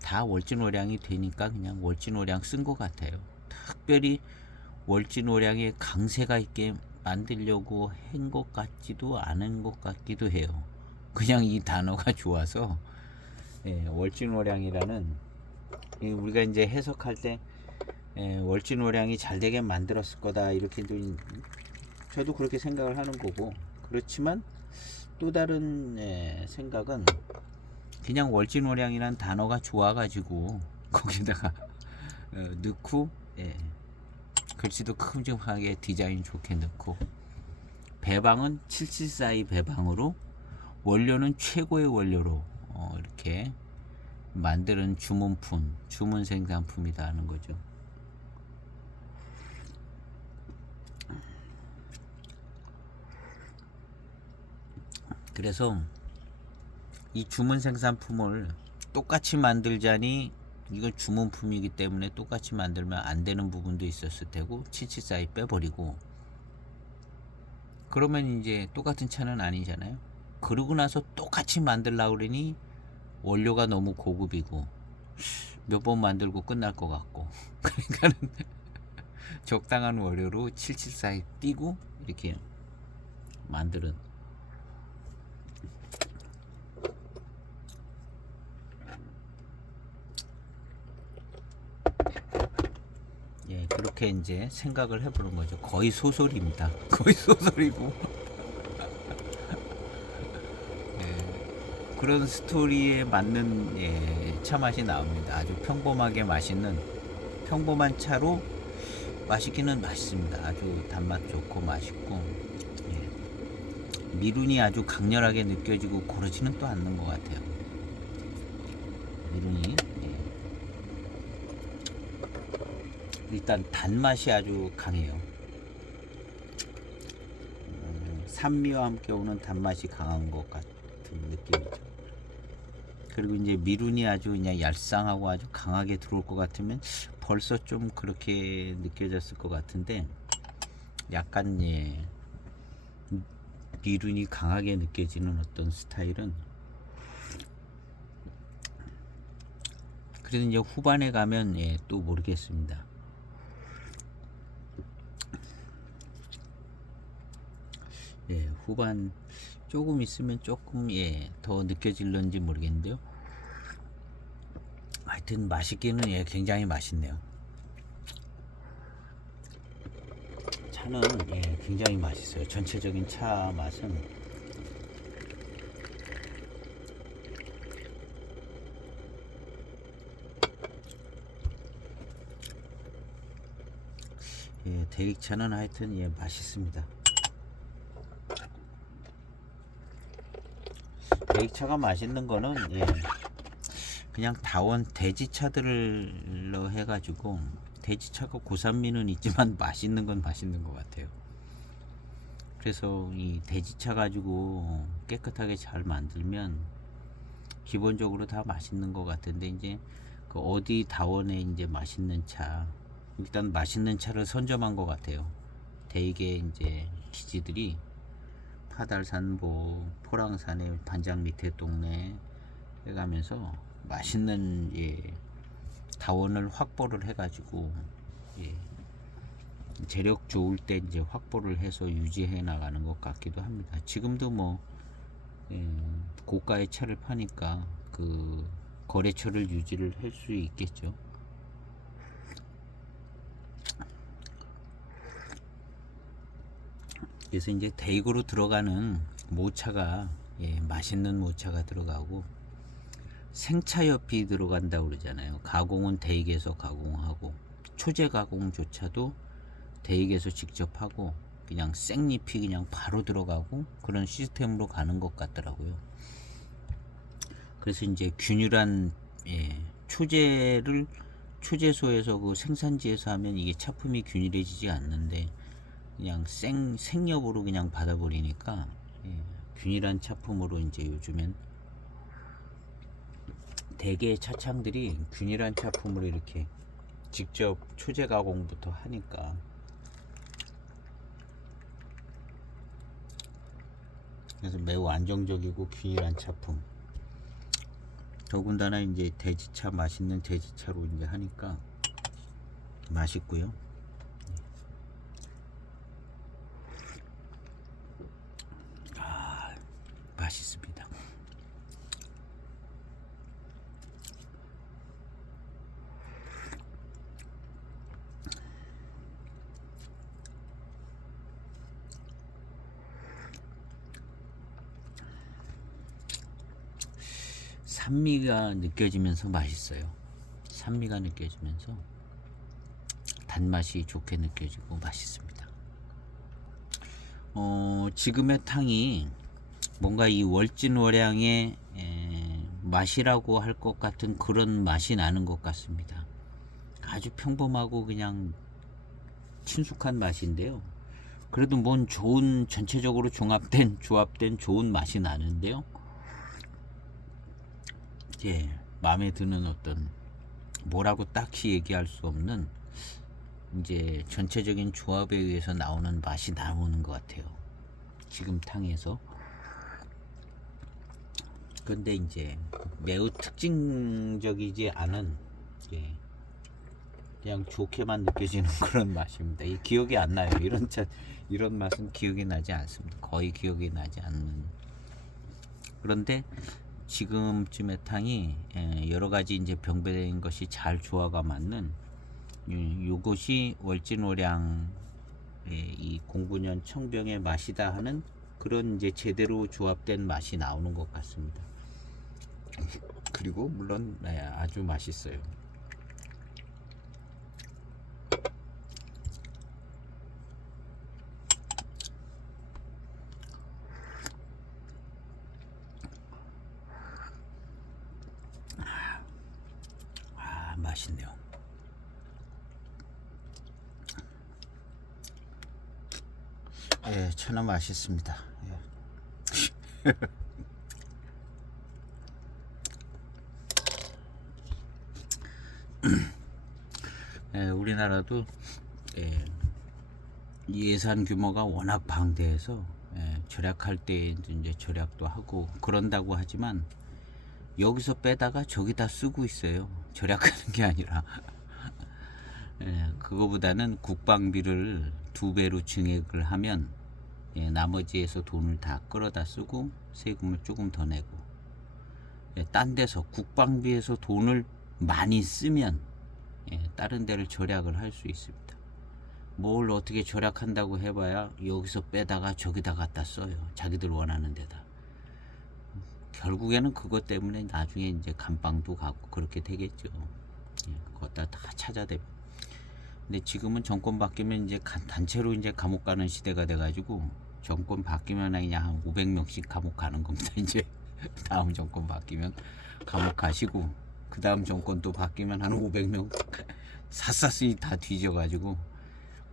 다 월진월양이 되니까 그냥 월진월양 쓴 것 같아요. 특별히 월진월양에 강세가 있게 만들려고 한 것 같지도 않은 것 같기도 해요. 그냥 이 단어가 좋아서. 예, 월진월양이라는, 우리가 이제 해석할 때 월진월양이 잘 되게 만들었을 거다 이렇게 저도 그렇게 생각을 하는 거고, 그렇지만 또 다른 생각은 그냥 월진월양이란 단어가 좋아가지고 거기다가 넣고, 글씨도 큼직하게 디자인 좋게 넣고, 배방은 774의 배방으로, 원료는 최고의 원료로 이렇게 만드는 주문품, 주문 생산품이다 하는 거죠. 그래서 이 주문 생산품을 똑같이 만들자니, 이건 주문품이기 때문에 똑같이 만들면 안 되는 부분도 있었을 테고 774이 빼버리고, 그러면 이제 똑같은 차는 아니잖아요. 그러고 나서 똑같이 만들려고 그러니 원료가 너무 고급이고 몇 번 만들고 끝날 것 같고 그러니까는 적당한 원료로 774에 띄고 이렇게 만드는, 그렇게 이제 생각을 해보는 거죠. 거의 소설입니다. 거의 소설이고 그런 스토리에 맞는 차 맛이 나옵니다. 아주 평범하게 맛있는, 평범한 차로 맛있기는 맛있습니다. 아주 단맛 좋고 맛있고, 미룬이 아주 강렬하게 느껴지고 그러지는 또 않는 것 같아요. 미룬이 일단 단맛이 아주 강해요. 산미와 함께 오는 단맛이 강한 것 같은 느낌이죠. 그리고 이제 미룬이 아주 그냥 얄쌍하고 아주 강하게 들어올 것 같으면 벌써 좀 그렇게 느껴졌을 것 같은데, 약간 미룬이 강하게 느껴지는 어떤 스타일은, 그래도 이제 후반에 가면 또 모르겠습니다. 후반 조금 있으면 조금 더 느껴질런지 모르겠는데요. 하여튼 맛있기는 굉장히 맛있네요. 차는 굉장히 맛있어요. 전체적인 차 맛은 대릭차는 하여튼 맛있습니다. 대릭차가 맛있는 거는 그냥 다원 대지차들로 해가지고, 대지차가 고산미는 있지만 맛있는 건 맛있는 것 같아요. 그래서 이 대지차 가지고 깨끗하게 잘 만들면 기본적으로 다 맛있는 것 같은데, 이제 그 어디 다원에 이제 맛있는 차, 일단 맛있는 차를 선점한 것 같아요. 대개 이제 기지들이 파달산, 포랑산의 반장 밑에 동네 해가면서 맛있는 다원을 확보를 해가지고 재력 좋을 때 이제 확보를 해서 유지해 나가는 것 같기도 합니다. 지금도 고가의 차를 파니까 그 거래처를 유지를 할 수 있겠죠. 그래서 이제 대익으로 들어가는 모차가 맛있는 모차가 들어가고, 생차엽이 들어간다고 그러잖아요. 가공은 대익에서 가공하고, 초제 가공조차도 대익에서 직접 하고, 그냥 생잎이 그냥 바로 들어가고 그런 시스템으로 가는 것 같더라고요. 그래서 이제 균일한 초제소에서 그 생산지에서 하면 이게 차품이 균일해지지 않는데, 그냥 생엽으로 그냥 받아버리니까 균일한 차품으로 이제 요즘엔 대개 차창들이 균일한 차품으로 이렇게 직접 초제 가공부터 하니까, 그래서 매우 안정적이고 균일한 차품. 더군다나 이제 대지차, 맛있는 대지차로 이제 하니까 맛있고요. 산미가 느껴지면서 맛있어요. 산미가 느껴지면서 단맛이 좋게 느껴지고 맛있습니다. 지금의 탕이 뭔가 이 월진월양의 맛이라고 할 것 같은 그런 맛이 나는 것 같습니다. 아주 평범하고 그냥 친숙한 맛인데요. 그래도 뭔 좋은 전체적으로 조합된 좋은 맛이 나는데요. 예, 마음에 드는 어떤 뭐라고 딱히 얘기할 수 없는 이제 전체적인 조합에 의해서 나오는 맛이 나오는 것 같아요. 지금 탕에서. 근데 이제 매우 특징적이지 않은 그냥 좋게만 느껴지는 그런 맛입니다. 이 기억이 안 나요. 이런 맛은 기억이 나지 않습니다. 거의 기억이 나지 않는. 그런데 지금쯤의 탕이 여러 가지 이제 병배된 것이 잘 조화가 맞는 요것이 월진월양 이 09년 청병의 맛이다 하는 그런 이제 제대로 조합된 맛이 나오는 것 같습니다. 그리고 물론 아주 맛있어요. 맛있네요. 예, 천하 맛있습니다. 예. 예, 우리나라도 예산 규모가 워낙 방대해서 절약할 때 이제 절약도 하고 그런다고 하지만 여기서 빼다가 저기다 쓰고 있어요. 절약하는 게 아니라. 그거보다는 국방비를 2배로 증액을 하면 나머지에서 돈을 다 끌어다 쓰고 세금을 조금 더 내고 딴 데서 국방비에서 돈을 많이 쓰면 다른 데를 절약을 할 수 있습니다. 뭘 어떻게 절약한다고 해봐야 여기서 빼다가 저기다 갖다 써요. 자기들 원하는 데다. 결국에는 그것 때문에 나중에 이제 감방도 가고 그렇게 되겠죠. 그것다 다 찾아대고. 근데 지금은 정권 바뀌면 이제 단체로 이제 감옥 가는 시대가 돼가지고 정권 바뀌면 그냥 한 500명씩 감옥 가는 겁니다. 이제 다음 정권 바뀌면 감옥 가시고 그 다음 정권 또 바뀌면 한 500명 샅샅이 다 뒤져가지고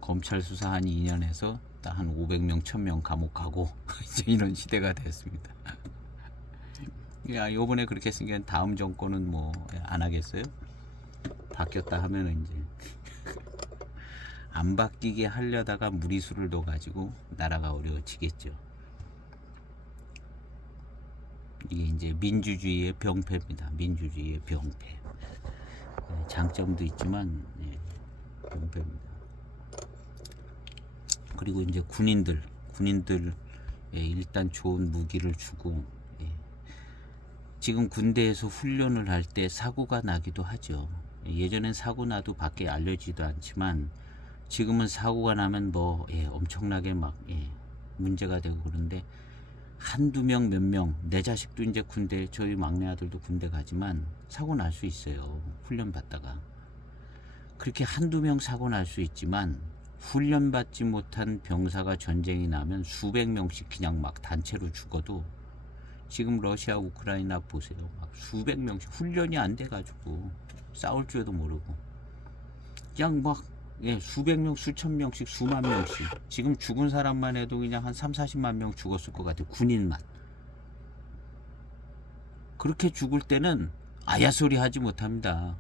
검찰 수사 한 2년에서 한 500명 1000명 감옥 가고 이제 이런 시대가 됐습니다. 야, 요번에 그렇게 했으니까 다음 정권은 뭐 안 하겠어요? 바뀌었다 하면은 이제 안 바뀌게 하려다가 무리수를 둬가지고 나라가 어려워지겠죠. 이게 이제 민주주의의 병폐입니다. 민주주의의 병폐. 장점도 있지만 병폐입니다. 그리고 이제 군인들 일단 좋은 무기를 주고 지금 군대에서 훈련을 할 때 사고가 나기도 하죠. 예전엔 사고 나도 밖에 알려지도 않지만 지금은 사고가 나면 뭐 엄청나게 막 문제가 되고 그런데 한두 명 몇 명 내 자식도 이제 군대 저희 막내 아들도 군대 가지만 사고 날 수 있어요. 훈련 받다가 그렇게 한두 명 사고 날 수 있지만 훈련 받지 못한 병사가 전쟁이 나면 수백 명씩 그냥 막 단체로 죽어도 지금 러시아 우크라이나 보세요. 막 수백 명씩 훈련이 안 돼가지고 싸울 줄도 모르고 그냥 막 수백 명 수천 명씩 수만 명씩 지금 죽은 사람만 해도 그냥 한 30-40만 명 죽었을 것 같아요. 군인만. 그렇게 죽을 때는 아야 소리 하지 못합니다.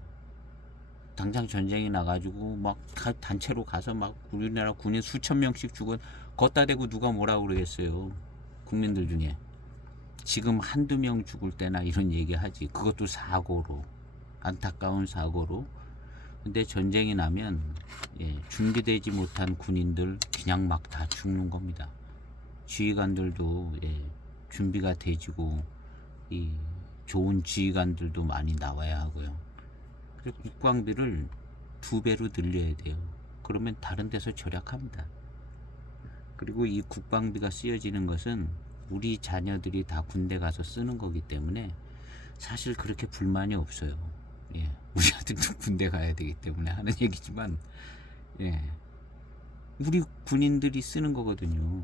당장 전쟁이 나가지고 막 단체로 가서 막 우리나라 군인 수천 명씩 죽은 걷다 대고 누가 뭐라고 그러겠어요. 국민들 중에. 지금 한두 명 죽을 때나 이런 얘기 하지. 그것도 사고로. 안타까운 사고로. 근데 전쟁이 나면 준비되지 못한 군인들 그냥 막 다 죽는 겁니다. 지휘관들도 준비가 되지고 이 좋은 지휘관들도 많이 나와야 하고요. 그래서 국방비를 2배로 늘려야 돼요. 그러면 다른 데서 절약합니다. 그리고 이 국방비가 쓰여지는 것은 우리 자녀들이 다 군대 가서 쓰는 거기 때문에 사실 그렇게 불만이 없어요. 예. 우리 아들도 군대 가야 되기 때문에 하는 얘기지만, 예. 우리 군인들이 쓰는 거거든요.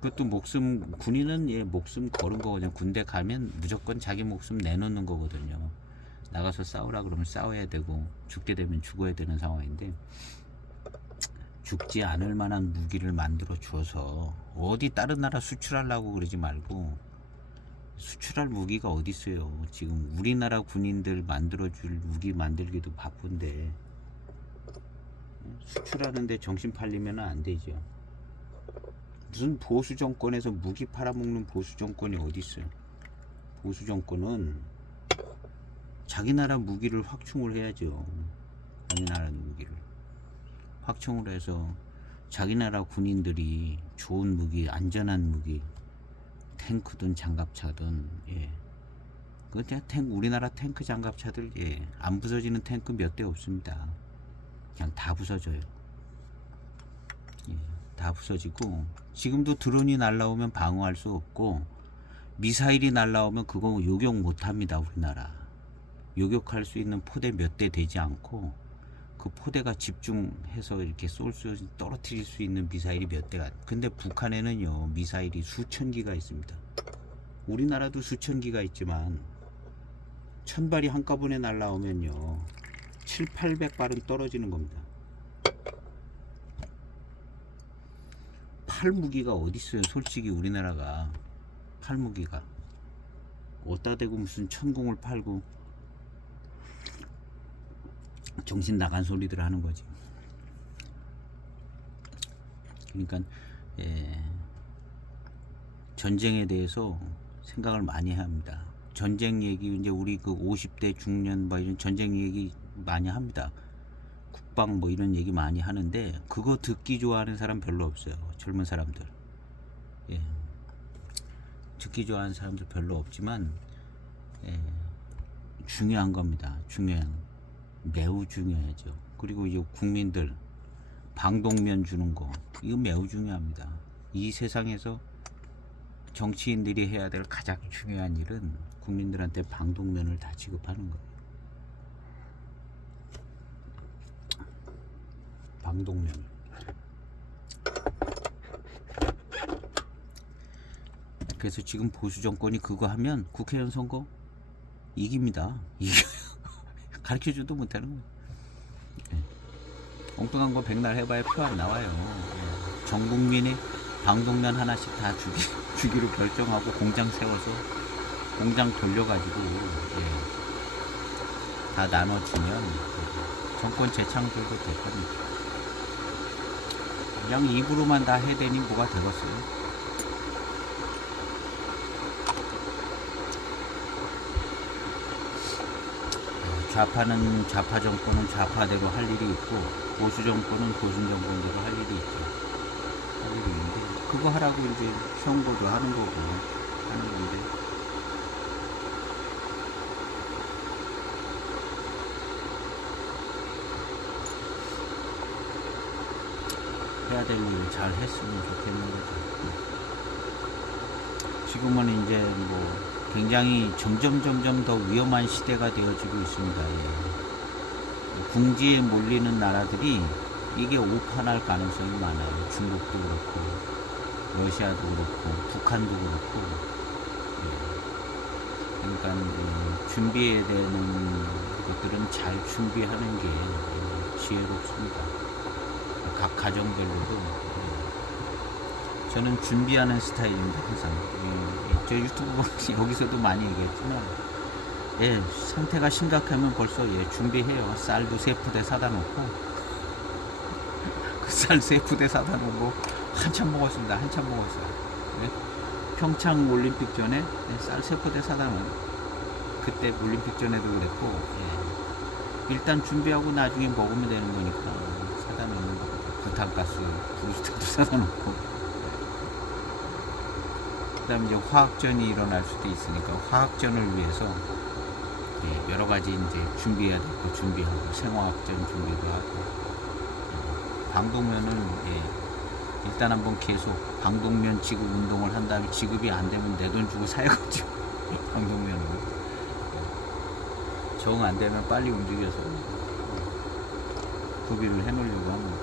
그것도 목숨, 군인은 예, 목숨 거는 거거든요. 군대 가면 무조건 자기 목숨 내놓는 거거든요. 나가서 싸우라 그러면 싸워야 되고, 죽게 되면 죽어야 되는 상황인데, 죽지 않을 만한 무기를 만들어 주어서 어디 다른 나라 수출하려고 그러지 말고, 수출할 무기가 어디 있어요. 지금 우리나라 군인들 만들어줄 무기 만들기도 바쁜데 수출하는데 정신 팔리면 안 되죠. 무슨 보수 정권에서 무기 팔아먹는 보수 정권이 어디 있어요. 보수 정권은 자기 나라 무기를 확충을 해야죠. 자기 나라 무기를 확충을 해서 자기 나라 군인들이 좋은 무기, 안전한 무기, 탱크든 장갑차든, 예. 우리나라 탱크 장갑차들, 예. 안 부서지는 탱크 몇 대 없습니다. 그냥 다 부서져요. 예. 다 부서지고, 지금도 드론이 날라오면 방어할 수 없고, 미사일이 날라오면 그거 요격 못 합니다, 우리나라. 요격할 수 있는 포대 몇 대 되지 않고, 그 포대가 집중해서 이렇게 떨어뜨릴 수 있는 미사일이 몇 대가. 근데 북한에는요, 미사일이 수천 기가 있습니다. 우리나라도 수천 기가 있지만 1000발이 한꺼번에 날라오면요 7, 800발은 떨어지는 겁니다. 팔무기가 어디 있어요? 솔직히 우리나라가 팔무기가 어디다 대고 무슨 천공을 팔고 정신 나간 소리들 하는 거지. 그러니까 예, 전쟁에 대해서 생각을 많이 해야 합니다. 전쟁 얘기 이제 우리 그 50대 중년 뭐 이런 전쟁 얘기 많이 합니다. 국방 뭐 이런 얘기 많이 하는데 그거 듣기 좋아하는 사람 별로 없어요. 젊은 사람들. 예. 듣기 좋아하는 사람들 별로 없지만 예, 중요한 겁니다. 매우 중요하죠. 그리고 이 국민들 방독면 주는 거 이거 매우 중요합니다. 이 세상에서 정치인들이 해야 될 가장 중요한 일은 국민들한테 방독면을 다 지급하는 거예요. 방독면. 그래서 지금 보수 정권이 그거 하면 국회의원 선거 이깁니다. 가르쳐줘도 못하는 거예요. 엉뚱한 거 백날 해봐야 표 안 나와요. 전 국민이 방독면 하나씩 다 주기로 결정하고 공장 세워서 공장 돌려가지고 다 나눠주면 정권 재창조도 될 겁니다. 그냥 입으로만 다 해대니 뭐가 되겠어요. 좌파는 좌파 정권은 좌파대로 할 일이 있고 보수 정권은 보수 정권대로 할 일이 있죠. 할 일이 있는데 그거 하라고 이제 선거도 하는 거고 하는 건데 해야 될 일을 잘 했으면 좋겠는 거죠. 지금은 이제 뭐 굉장히 점점 더 위험한 시대가 되어지고 있습니다. 궁지에 몰리는 나라들이 이게 오판할 가능성이 많아요. 중국도 그렇고 러시아도 그렇고 북한도 그렇고 그러니까 준비해야 되는 것들은 잘 준비하는 게 지혜롭습니다. 각 가정별로도 저는 준비하는 스타일입니다. 항상 저 유튜브 여기서도 많이 얘기했지만 상태가 심각하면 벌써 준비해요. 쌀도 3푸대 사다 놓고 그 쌀 3푸대 사다 놓고 한참 먹었습니다. 한참 먹었어요. 평창 올림픽 전에 쌀 3푸대 사다 놓고 그때 올림픽 전에도 그랬고 일단 준비하고 나중에 먹으면 되는 거니까 사다 놓는 거. 부탄가스 부스터도 사다 놓고 그 다음에 이제 화학전이 일어날 수도 있으니까 화학전을 위해서 여러 가지 이제 준비해야 될 거 준비하고 생화학전 준비도 하고 방독면은 일단 한번 계속 방독면 지급 운동을 한 다음에 지급이 안 되면 내 돈 주고 사야겠죠. 방독면은 정 안 되면 빨리 움직여서 구비를 해놓으려고 합니다.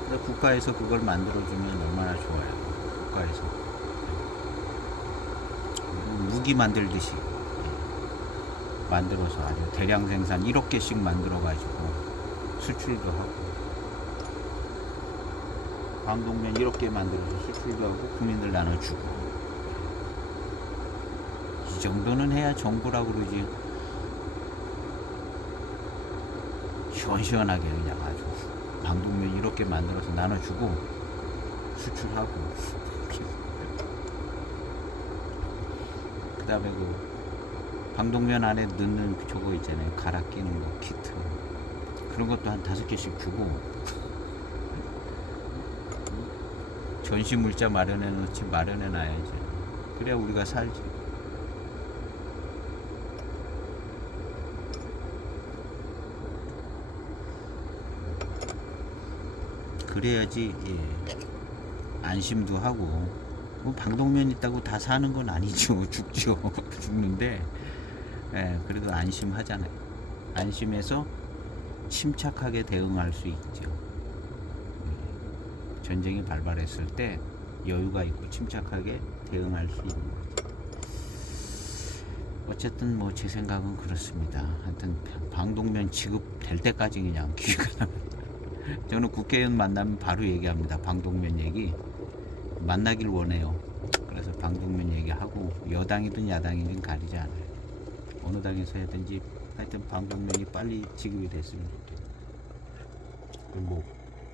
근데 국가에서 그걸 만들어주면 얼마나 좋아요. 국가에서 무기 만들듯이 만들어서 아주 대량 생산 1억 개씩 만들어 가지고 수출도 하고, 방독면 1억 개 만들어서 수출도 하고 국민들 나눠주고, 이 정도는 해야 정부라고 그러지. 시원시원하게 그냥 아주 방독면 1억 개 만들어서 나눠주고 수출하고 그 다음에 그 방독면 안에 넣는 저거 있잖아요, 갈아 끼는 거 키트, 그런 것도 한 5개씩 주고 전시 물자 마련해 놓지, 마련해 놔야지. 그래야 우리가 살지. 그래야지. 예. 안심도 하고. 뭐 방독면 있다고 다 사는 건 아니죠. 죽죠. 죽는데, 예, 그래도 안심하잖아요. 안심해서 침착하게 대응할 수 있죠. 전쟁이 발발했을 때 여유가 있고 침착하게 대응할 수 있는 거죠. 어쨌든 뭐 제 생각은 그렇습니다. 하여튼 방독면 지급될 때까지 그냥 기회가 납니다. 저는 국회의원 만나면 바로 얘기합니다. 방독면 얘기 만나길 원해요. 그래서 방독면 얘기하고, 여당이든 야당이든 가리지 않아요. 어느 당에서 해든지 하여튼 방독면이 빨리 지급이 됐으면 좋겠어요. 뭐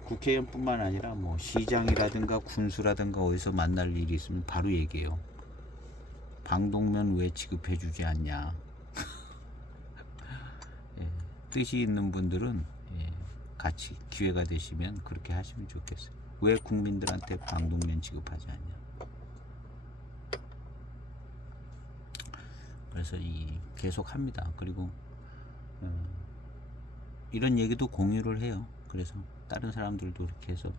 국회의원뿐만 아니라 뭐 시장이라든가 군수라든가 어디서 만날 일이 있으면 바로 얘기해요. 방독면 왜 지급해주지 않냐. 예, 뜻이 있는 분들은 예, 같이 기회가 되시면 그렇게 하시면 좋겠어요. 왜 국민들한테 방독면 지급하지 않냐. 그래서 계속 합니다. 그리고 이런 얘기도 공유를 해요. 그래서 다른 사람들도 이렇게 해서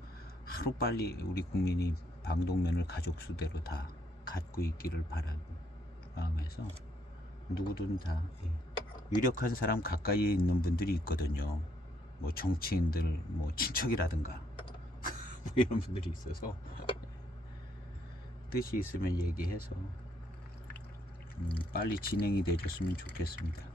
하루빨리 우리 국민이 방독면을 가족 수대로 다 갖고 있기를 바라고 마음에서, 누구든 다 유력한 사람 가까이에 있는 분들이 있거든요. 뭐 정치인들, 뭐 친척이라든가 뭐 이런 분들이 있어서 뜻이 있으면 얘기해서 빨리 진행이 되줬으면 좋겠습니다.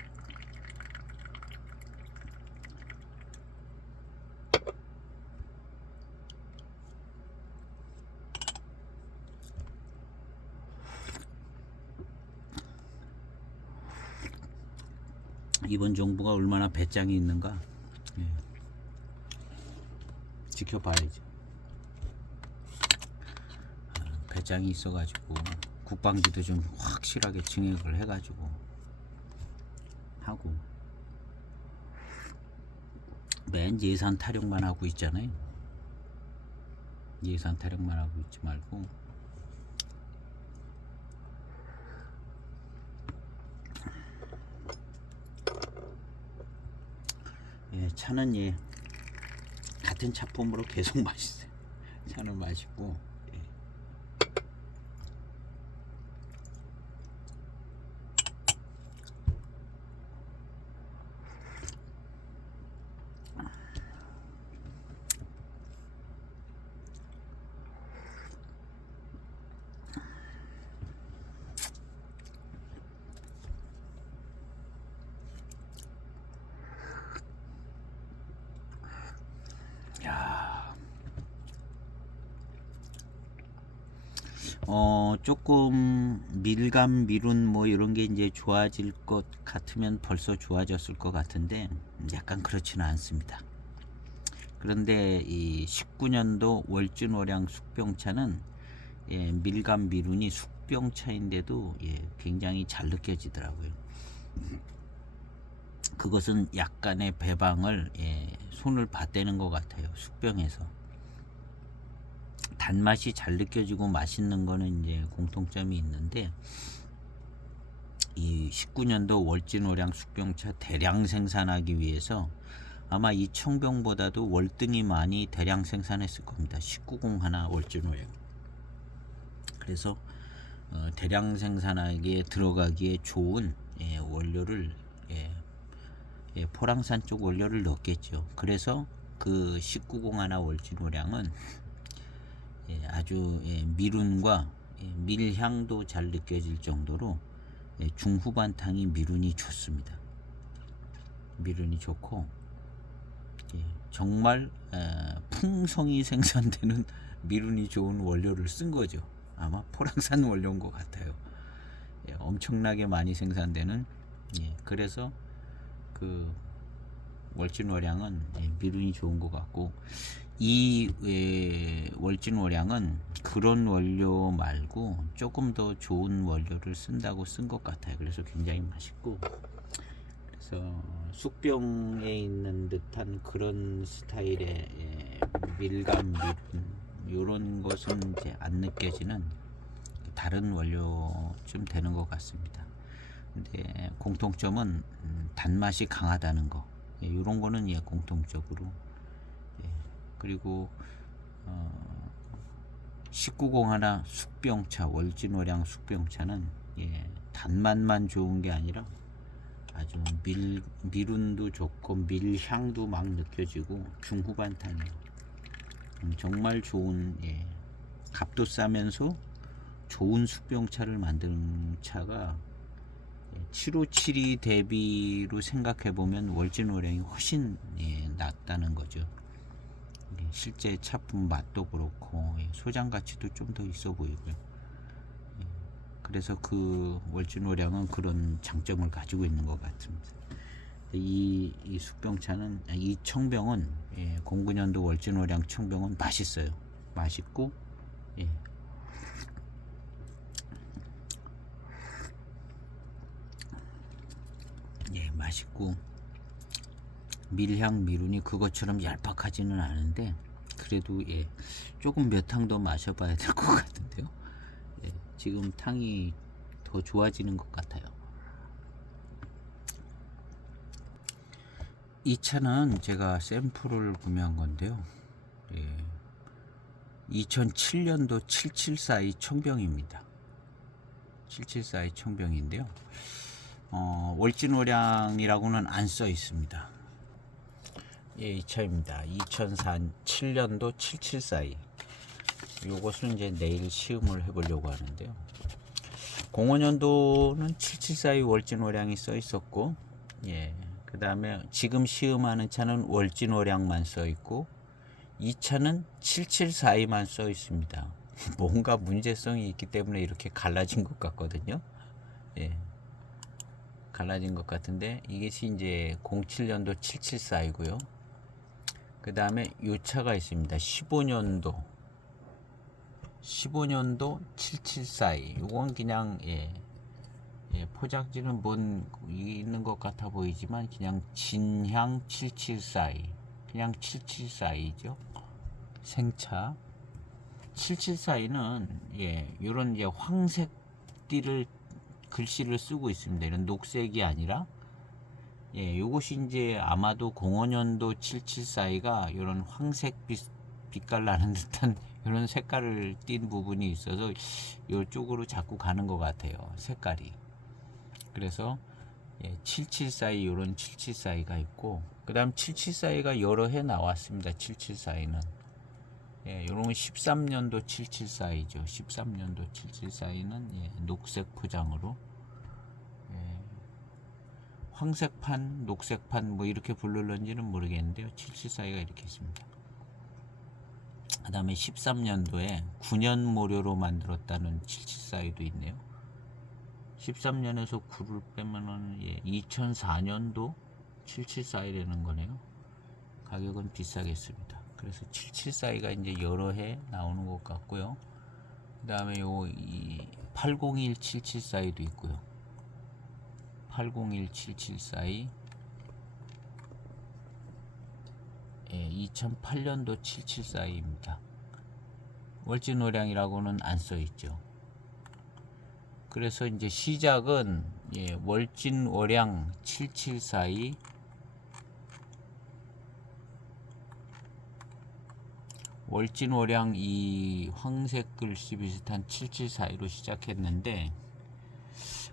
이번 정부가 얼마나 배짱이 있는가, 예, 지켜봐야죠. 배짱이 있어가지고 국방비도 좀 확실하게 증액을 해가지고 하고, 맨 예산 타령만 하고 있잖아요. 예산 타령만 하고 있지 말고 예, 차는 예, 같은 차품으로 계속 맛있어요. 차는 맛있고, 예. 조금 밀감 미룬 뭐 이런 게 이제 좋아질 것 같으면 벌써 좋아졌을 것 같은데 약간 그렇지는 않습니다. 그런데 이 19년도 월진월량 숙병차는 예, 밀감 미룬이 숙병차인데도 예, 굉장히 잘 느껴지더라고요. 그것은 약간의 배방을 예, 손을 받대는 것 같아요. 숙병에서 단맛이 잘 느껴지고 맛있는 거는 이제 공통점이 있는데, 이 19년도 월진월량 숙병차 대량 생산하기 위해서 아마 이 청병보다도 월등히 많이 대량 생산했을 겁니다. 1901 월진월량. 그래서 대량 생산하기에 들어가기에 좋은 원료를 포랑산 쪽 원료를 넣겠죠. 그래서 그 1901 월진오량은 아주 미룬과 밀향도 잘 느껴질 정도로 중후반탕이 미룬이 좋습니다. 미룬이 좋고 정말 풍성이 생산되는 미룬이 좋은 원료를 쓴 거죠. 아마 포랑산 원료인 것 같아요. 엄청나게 많이 생산되는 그래서 그 월진오량은 미룬이 좋은 것 같고 이 월진오량은 그런 원료 말고 조금 더 좋은 원료를 쓴다고 쓴 것 같아요. 그래서 굉장히 맛있고 그래서 숙병에 있는 듯한 그런 스타일의 밀감 미룬 이런 것은 이제 안 느껴지는 다른 원료쯤 되는 것 같습니다. 근데 공통점은 단맛이 강하다는 거. 이런 거는 공통적으로. 그리고 1901 숙병차 월진오량 숙병차는 단맛만 좋은 게 아니라 아주 미룬도 좋고 밀향도 막 느껴지고 중후반탕이에요. 정말 좋은 값도 싸면서 좋은 숙병차를 만드는 차가 757이 대비로 생각해보면 월진오량이 훨씬 낫다는 거죠. 실제 차품 맛도 그렇고 소장 가치도 좀 더 있어 보이고요. 그래서 그 월진오량은 그런 장점을 가지고 있는 것 같습니다. 이 숙병차는 이 청병은 09년도 월진오량 청병은 맛있어요. 맛있고 맛있고 밀향 미룬이 그것처럼 얄팍하지는 않은데 그래도 조금 몇 탕 더 마셔봐야 될 것 같은데요. 지금 탕이 더 좋아지는 것 같아요. 이 차는 제가 샘플을 구매한 건데요. 2007년도 774이 청병입니다. 774이 청병인데요. 월진오량이라고는 안 써 있습니다. 이 차입니다. 2007년도 774이. 요것은 이제 내일 시음을 해보려고 하는데요. 05년도는 774이 월진오량이 써 있었고, 그 다음에 지금 시음하는 차는 월진오량만 써 있고, 이 차는 774이만 써 있습니다. 뭔가 문제성이 있기 때문에 이렇게 갈라진 것 같거든요. 갈라진 것 같은데 이것이 이제 07년도 774이고요. 그 다음에 이 차가 있습니다. 15년도 774이. 이건 그냥 포장지는 뭔 있는 것 같아 보이지만 그냥 진향 774이. 그냥 774이죠. 생차 774이는 이런 이제 황색 띠를 글씨를 쓰고 있습니다. 이런 녹색이 아니라 요것이 이제 아마도 05년도 774이가 이런 황색 빛깔 나는 듯한 이런 색깔을 띤 부분이 있어서 이쪽으로 자꾸 가는 것 같아요. 색깔이. 그래서 774이 이런 774이가 있고 그 다음 774이가 여러 해 나왔습니다. 774이는 요런 13년도 774이죠. 13년도 774이는 녹색 포장으로 황색판, 녹색판 뭐 이렇게 부르는지는 모르겠는데요. 774이가 이렇게 있습니다. 그 다음에 13년도에 9년 모료로 만들었다는 774이도 있네요. 13년에서 9를 빼면은 2004년도 774이라는 거네요. 가격은 비싸겠습니다. 그래서 774이가 이제 여러 해 나오는 것 같고요. 그 다음에 요 801 774이도 있고요. 801 774이 2008년도 774입니다. 월진오량이라고는 안 써 있죠. 그래서 이제 시작은 월진오량 774이 월진월양 이 황색 글씨 비슷한 7742로 시작했는데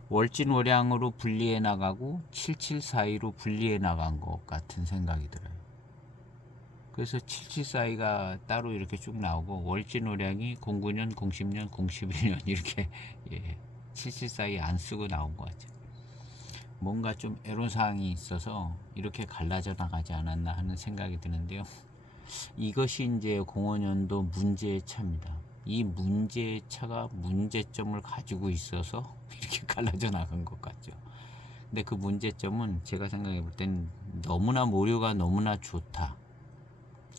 월진월양으로 분리해 나가고 7742로 분리해 나간 것 같은 생각이 들어요. 그래서 7742가 따로 이렇게 쭉 나오고 월진월양이 09년, 010년, 011년 이렇게 7742 안 쓰고 나온 것 같아요. 뭔가 좀 애로사항이 있어서 이렇게 갈라져 나가지 않았나 하는 생각이 드는데요. 이것이 이제 05년도 문제의 차입니다. 이 문제의 차가 문제점을 가지고 있어서 이렇게 갈라져 나간 것 같죠. 근데 그 문제점은 제가 생각해 볼 땐 너무나 모류가 너무나 좋다.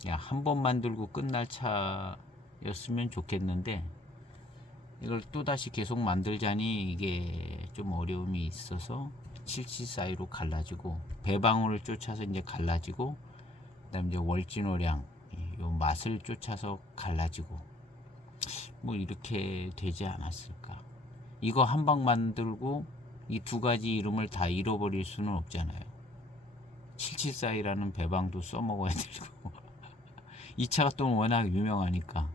야, 한 번 만들고 끝날 차였으면 좋겠는데 이걸 또다시 계속 만들자니 이게 좀 어려움이 있어서 7742로 갈라지고 배방울을 쫓아서 이제 갈라지고 그다음에 이제 월진월양 요 맛을 쫓아서 갈라지고 뭐 이렇게 되지 않았을까. 이거 한 방 만들고 이 두 가지 이름을 다 잃어버릴 수는 없잖아요. 7742라는 배방도 써먹어야 되고 이 차가 또 워낙 유명하니까.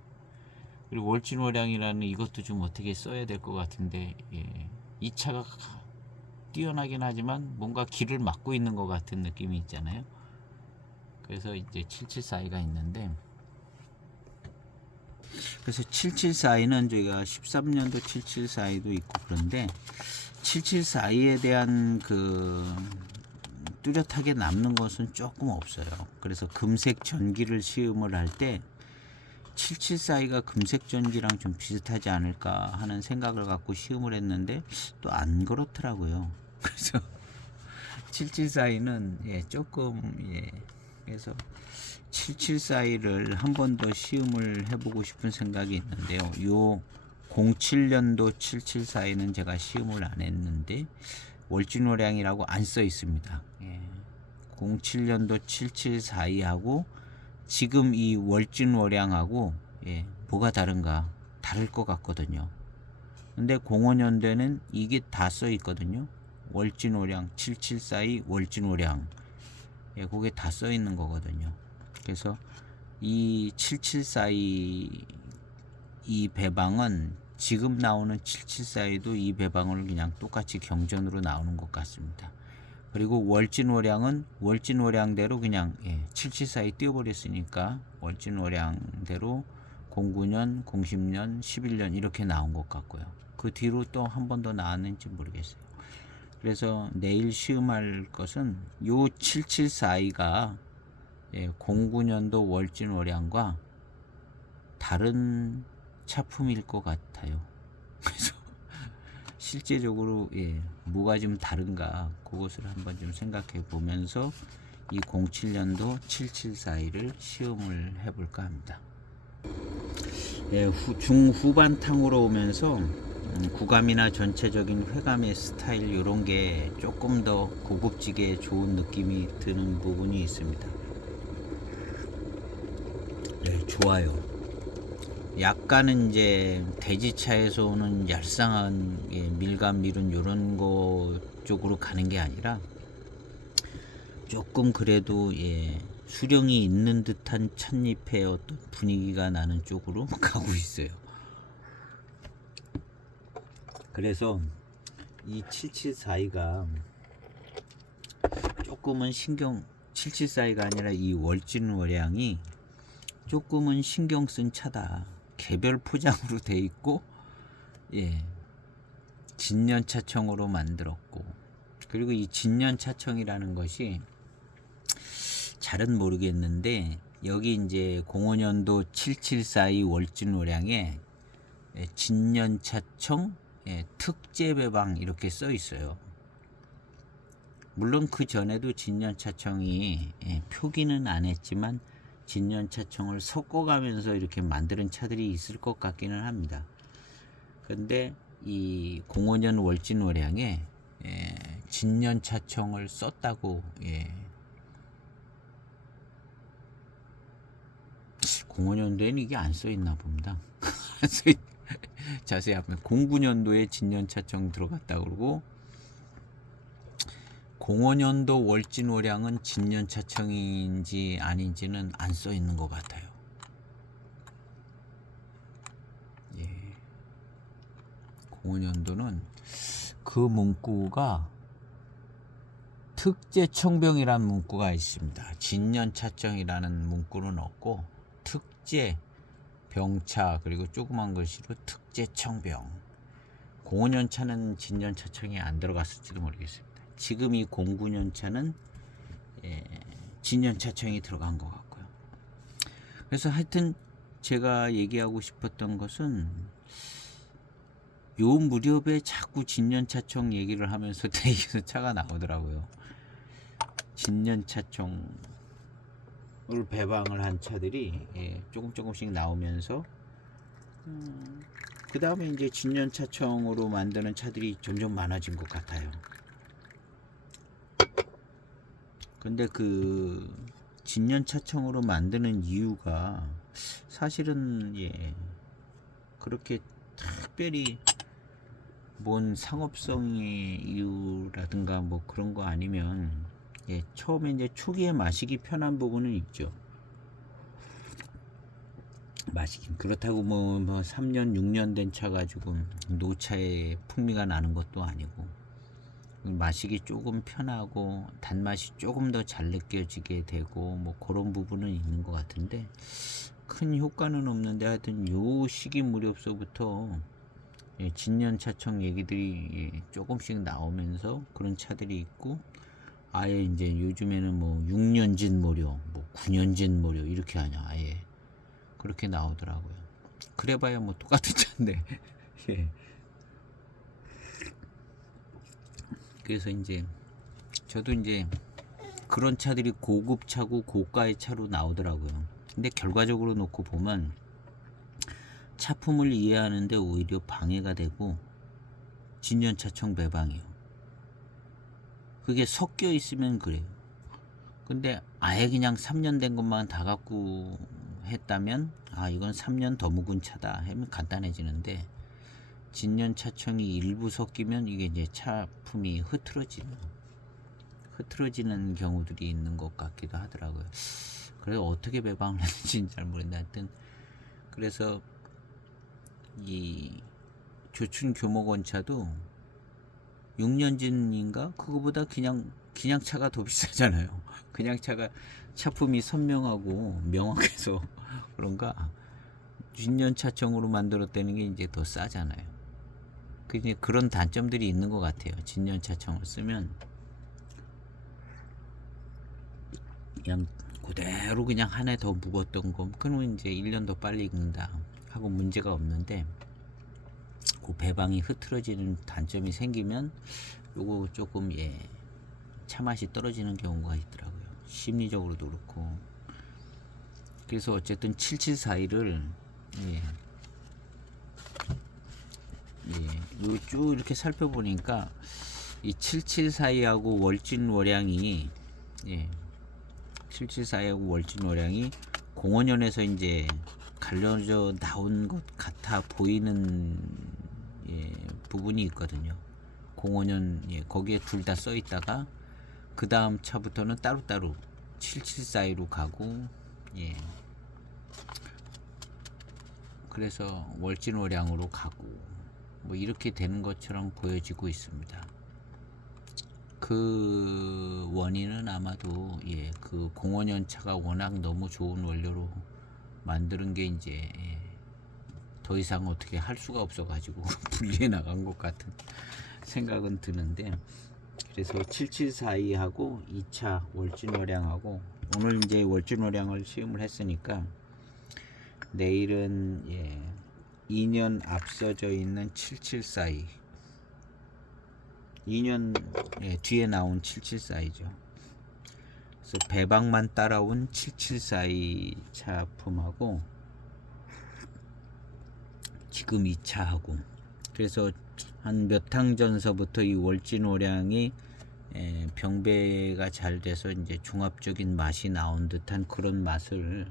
그리고 월진월양이라는 이것도 좀 어떻게 써야 될 것 같은데 이 차가 뛰어나긴 하지만 뭔가 길을 막고 있는 것 같은 느낌이 있잖아요. 그래서 이제 7742가 있는데 그래서 7742는 저희가 13년도 7742도 있고 그런데 7742에 대한 그 뚜렷하게 남는 것은 조금 없어요. 그래서 금색 전기를 시음을 할 때 7742가 금색 전기랑 좀 비슷하지 않을까 하는 생각을 갖고 시음을 했는데 또 안 그렇더라고요. 그래서 7742는 조금 그래서 7742를 한 번 더 시음을 해보고 싶은 생각이 있는데요. 요 07년도 7742는 제가 시음을 안 했는데 월진월양이라고 안 써 있습니다. 07년도 7742하고 지금 이 월진월양하고 뭐가 다른가? 다를 것 같거든요. 근데 05년도에는 이게 다 써 있거든요. 월진월양 7742 월진월양 그게 다 써 있는 거거든요. 그래서 이 7742 이 배방은 지금 나오는 7742도 이 배방을 그냥 똑같이 경전으로 나오는 것 같습니다. 그리고 월진월양은 월진월양대로 그냥 7742 띄워버렸으니까 월진월양대로 09년, 010년, 11년 이렇게 나온 것 같고요. 그 뒤로 또 한 번 더 나왔는지 모르겠어요. 그래서 내일 시음할 것은 요 7742가 09년도 월진월양과 다른 차품일 것 같아요. 그래서 실제적으로 뭐가 좀 다른가 그것을 한번 좀 생각해 보면서 이 07년도 7742를 시음을 해볼까 합니다. 중후반탕으로 오면서 구감이나 전체적인 회감의 스타일 이런 게 조금 더 고급지게 좋은 느낌이 드는 부분이 있습니다. 좋아요. 약간은 이제 대지차에서 오는 얄쌍한 밀감 밀은 이런 거 쪽으로 가는 게 아니라 조금 그래도 수령이 있는 듯한 찻잎의 어떤 분위기가 나는 쪽으로 가고 있어요. 그래서 이 7742가 조금은 7742가 아니라 이 월진월양이 조금은 신경 쓴 차다. 개별 포장으로 돼 있고 진년차청으로 만들었고 그리고 이 진년차청이라는 것이 잘은 모르겠는데 여기 이제 05년도 7742 월진월양에 진년차청 특제 배방 이렇게 써 있어요. 물론 그 전에도 진년차청이 표기는 안 했지만 진년차청을 섞어가면서 이렇게 만드는 차들이 있을 것 같기는 합니다. 근데 이 05년 월진월양에 진년차청을 썼다고 05년도에는 이게 안 써있나 봅니다. 자세히 하면 09년도에 진년차청 들어갔다 그러고 05년도 월진월양은 진년차청인지 아닌지는 안 써 있는 것 같아요. 05년도는 그 문구가 특제청병이라는 문구가 있습니다. 진년차청이라는 문구는 없고 특제 병차 그리고 조그만 글씨로 특제청병. 05년차는 진년차청이 안 들어갔을지도 모르겠습니다. 지금 이 09년차는 진년차청이 들어간 것 같고요. 그래서 하여튼 제가 얘기하고 싶었던 것은 요 무렵에 자꾸 진년차청 얘기를 하면서 대기에서 차가 나오더라고요. 진년차청을 배방을 한 차들이 조금씩 나오면서 그 다음에 이제 진년차청으로 만드는 차들이 점점 많아진 것 같아요. 근데 그 진년차청으로 만드는 이유가 사실은 그렇게 특별히 뭔 상업성의 이유라든가 뭐 그런 거 아니면 처음에 이제 초기에 마시기 편한 부분은 있죠. 마시긴 그렇다고 뭐 3년 6년 된 차 가지고 노차의 풍미가 나는 것도 아니고 마시기 조금 편하고 단맛이 조금 더 잘 느껴지게 되고 뭐 그런 부분은 있는 것 같은데 큰 효과는 없는데 하여튼 요 시기 무렵서부터 진년차청 얘기들이 조금씩 나오면서 그런 차들이 있고 아예 이제 요즘에는 뭐 6년진 모료, 뭐 9년진 모료 이렇게 하냐 아예 그렇게 나오더라고요. 그래봐야 뭐 똑같은 차인데 그래서 이제 저도 이제 그런 차들이 고급차고 고가의 차로 나오더라고요. 근데 결과적으로 놓고 보면 차품을 이해하는데 오히려 방해가 되고 진년차청 배방이요. 그게 섞여 있으면 그래요. 근데 아예 그냥 3년 된 것만 다 갖고 했다면 이건 3년 더 묵은 차다 하면 간단해지는데 진년차청이 일부 섞이면 이게 이제 차품이 흐트러지는 경우들이 있는 것 같기도 하더라고요. 그래서 어떻게 배방을 했는지는 잘 모르겠는데 하여튼 그래서 이 조춘 교목원차도 6년진인가 그거보다 그냥 차가 더 비싸잖아요. 그냥 차가 차품이 선명하고 명확해서 그런가 진년차청으로 만들었다는 게 이제 더 싸잖아요. 그런 단점들이 있는 것 같아요. 진년차청을 쓰면 그냥 그대로 그냥 한 해 더 묵었던 거 그러면 이제 1년 더 빨리 익는다 하고 문제가 없는데 그 배방이 흐트러지는 단점이 생기면 요거 조금 차 맛이 떨어지는 경우가 있더라고요. 심리적으로도 그렇고. 그래서 어쨌든 7742를 쭉 이렇게 살펴보니까 이 7742하고 월진월양이 7742하고 월진월양이 05년에서 이제 갈려져 나온 것 같아 보이는 부분이 있거든요. 05년 거기에 둘 다 써 있다가 그 다음 차부터는 따로따로 7742로 가고 그래서 월진월양으로 가고 뭐 이렇게 되는 것처럼 보여지고 있습니다. 그 원인은 아마도 그 05년 차가 워낙 너무 좋은 원료로 만드는 게 이제 더 이상 어떻게 할 수가 없어 가지고 분리해 나간 것 같은 생각은 드는데 그래서 7742하고 2차 월진월양하고 오늘 이제 월진월양을 시음을 했으니까 내일은 2년 앞서져 있는 7742 2년 뒤에 나온 7742죠. 그래서 배방만 따라온 7742 차품하고 지금 2차하고 그래서 한 몇 항 전서부터 이 월진월양이 병배가 잘 돼서 이제 종합적인 맛이 나온 듯한 그런 맛을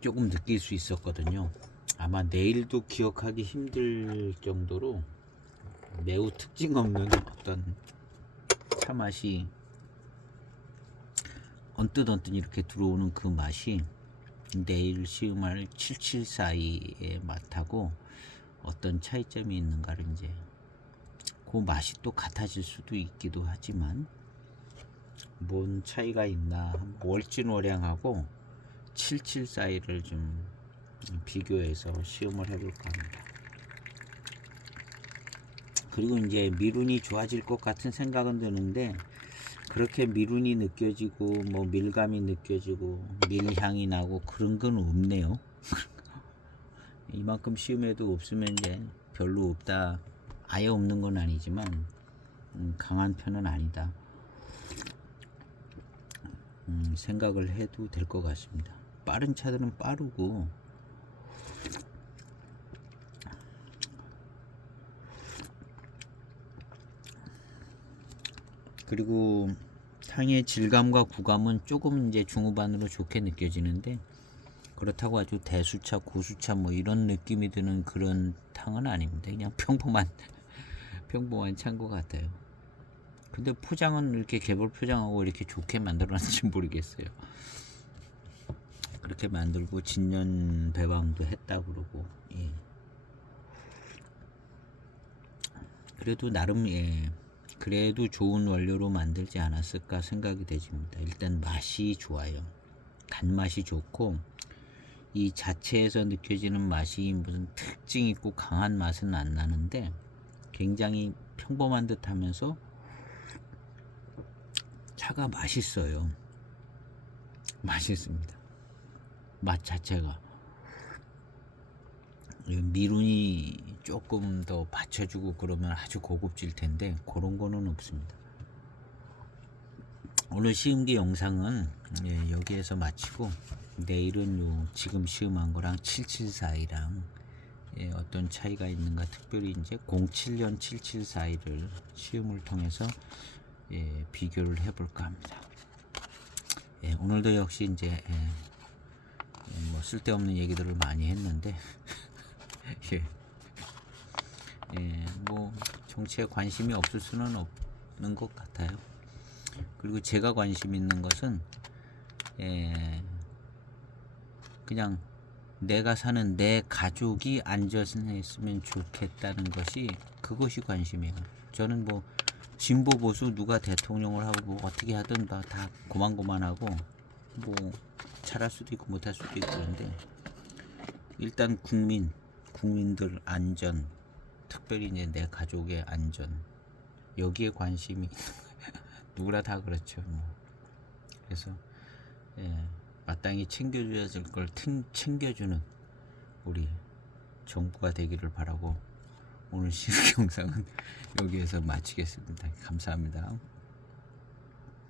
조금 느낄 수 있었거든요. 아마 내일도 기억하기 힘들 정도로 매우 특징 없는 어떤 차 맛이 언뜻 이렇게 들어오는 그 맛이 내일 시음할 7742의 맛하고 어떤 차이점이 있는가를 이제 그 맛이 또 같아질 수도 있기도 하지만 뭔 차이가 있나 월진월양하고 77 사이를 좀 비교해서 시음을 해볼까 합니다. 그리고 이제 미룬이 좋아질 것 같은 생각은 드는데 그렇게 미룬이 느껴지고 뭐 밀감이 느껴지고 밀향이 나고 그런 건 없네요. 이만큼 시음해도 없으면 이제 별로 없다, 아예 없는 건 아니지만 강한 편은 아니다 생각을 해도 될 것 같습니다. 빠른 차들은 빠르고 그리고 향의 질감과 구감은 조금 이제 중후반으로 좋게 느껴지는데 그렇다고 아주 대수차, 고수차 뭐 이런 느낌이 드는 그런 탕은 아닙니다. 그냥 평범한 차인 것 같아요. 근데 포장은 이렇게 개볼 포장하고 이렇게 좋게 만들어놨는지 모르겠어요. 그렇게 만들고 진년 배방도 했다 그러고 예. 그래도 나름 그래도 좋은 원료로 만들지 않았을까 생각이 되집니다. 일단 맛이 좋아요. 단맛이 좋고 이 자체에서 느껴지는 맛이 무슨 특징 있고 강한 맛은 안 나는데 굉장히 평범한 듯 하면서 차가 맛있어요. 맛있습니다. 맛 자체가 미룬이 조금 더 받쳐주고 그러면 아주 고급질 텐데 그런 거는 없습니다. 오늘 시음기 영상은 여기에서 마치고 내일은 요 지금 시음한 거랑 774이랑 어떤 차이가 있는가 특별히 이제 07년 774를 시음을 통해서 비교를 해볼까 합니다. 오늘도 역시 이제 뭐 쓸데없는 얘기들을 많이 했는데 뭐 정치에 관심이 없을 수는 없는 것 같아요. 그리고 제가 관심 있는 것은 그냥 내가 사는 내 가족이 안전했으면 좋겠다는 것이 그것이 관심이에요. 저는 뭐 진보 보수 누가 대통령을 하고 뭐 어떻게 하든 다 고만고만하고 뭐 잘할 수도 있고 못할 수도 있고 그런데 일단 국민들 안전, 특별히 이제 내 가족의 안전 여기에 관심이 누구나 다 그렇죠. 뭐. 그래서 마땅히 챙겨줘야 될 걸 챙겨주는 우리 정부가 되기를 바라고 오늘 시국 영상은 여기에서 마치겠습니다. 감사합니다.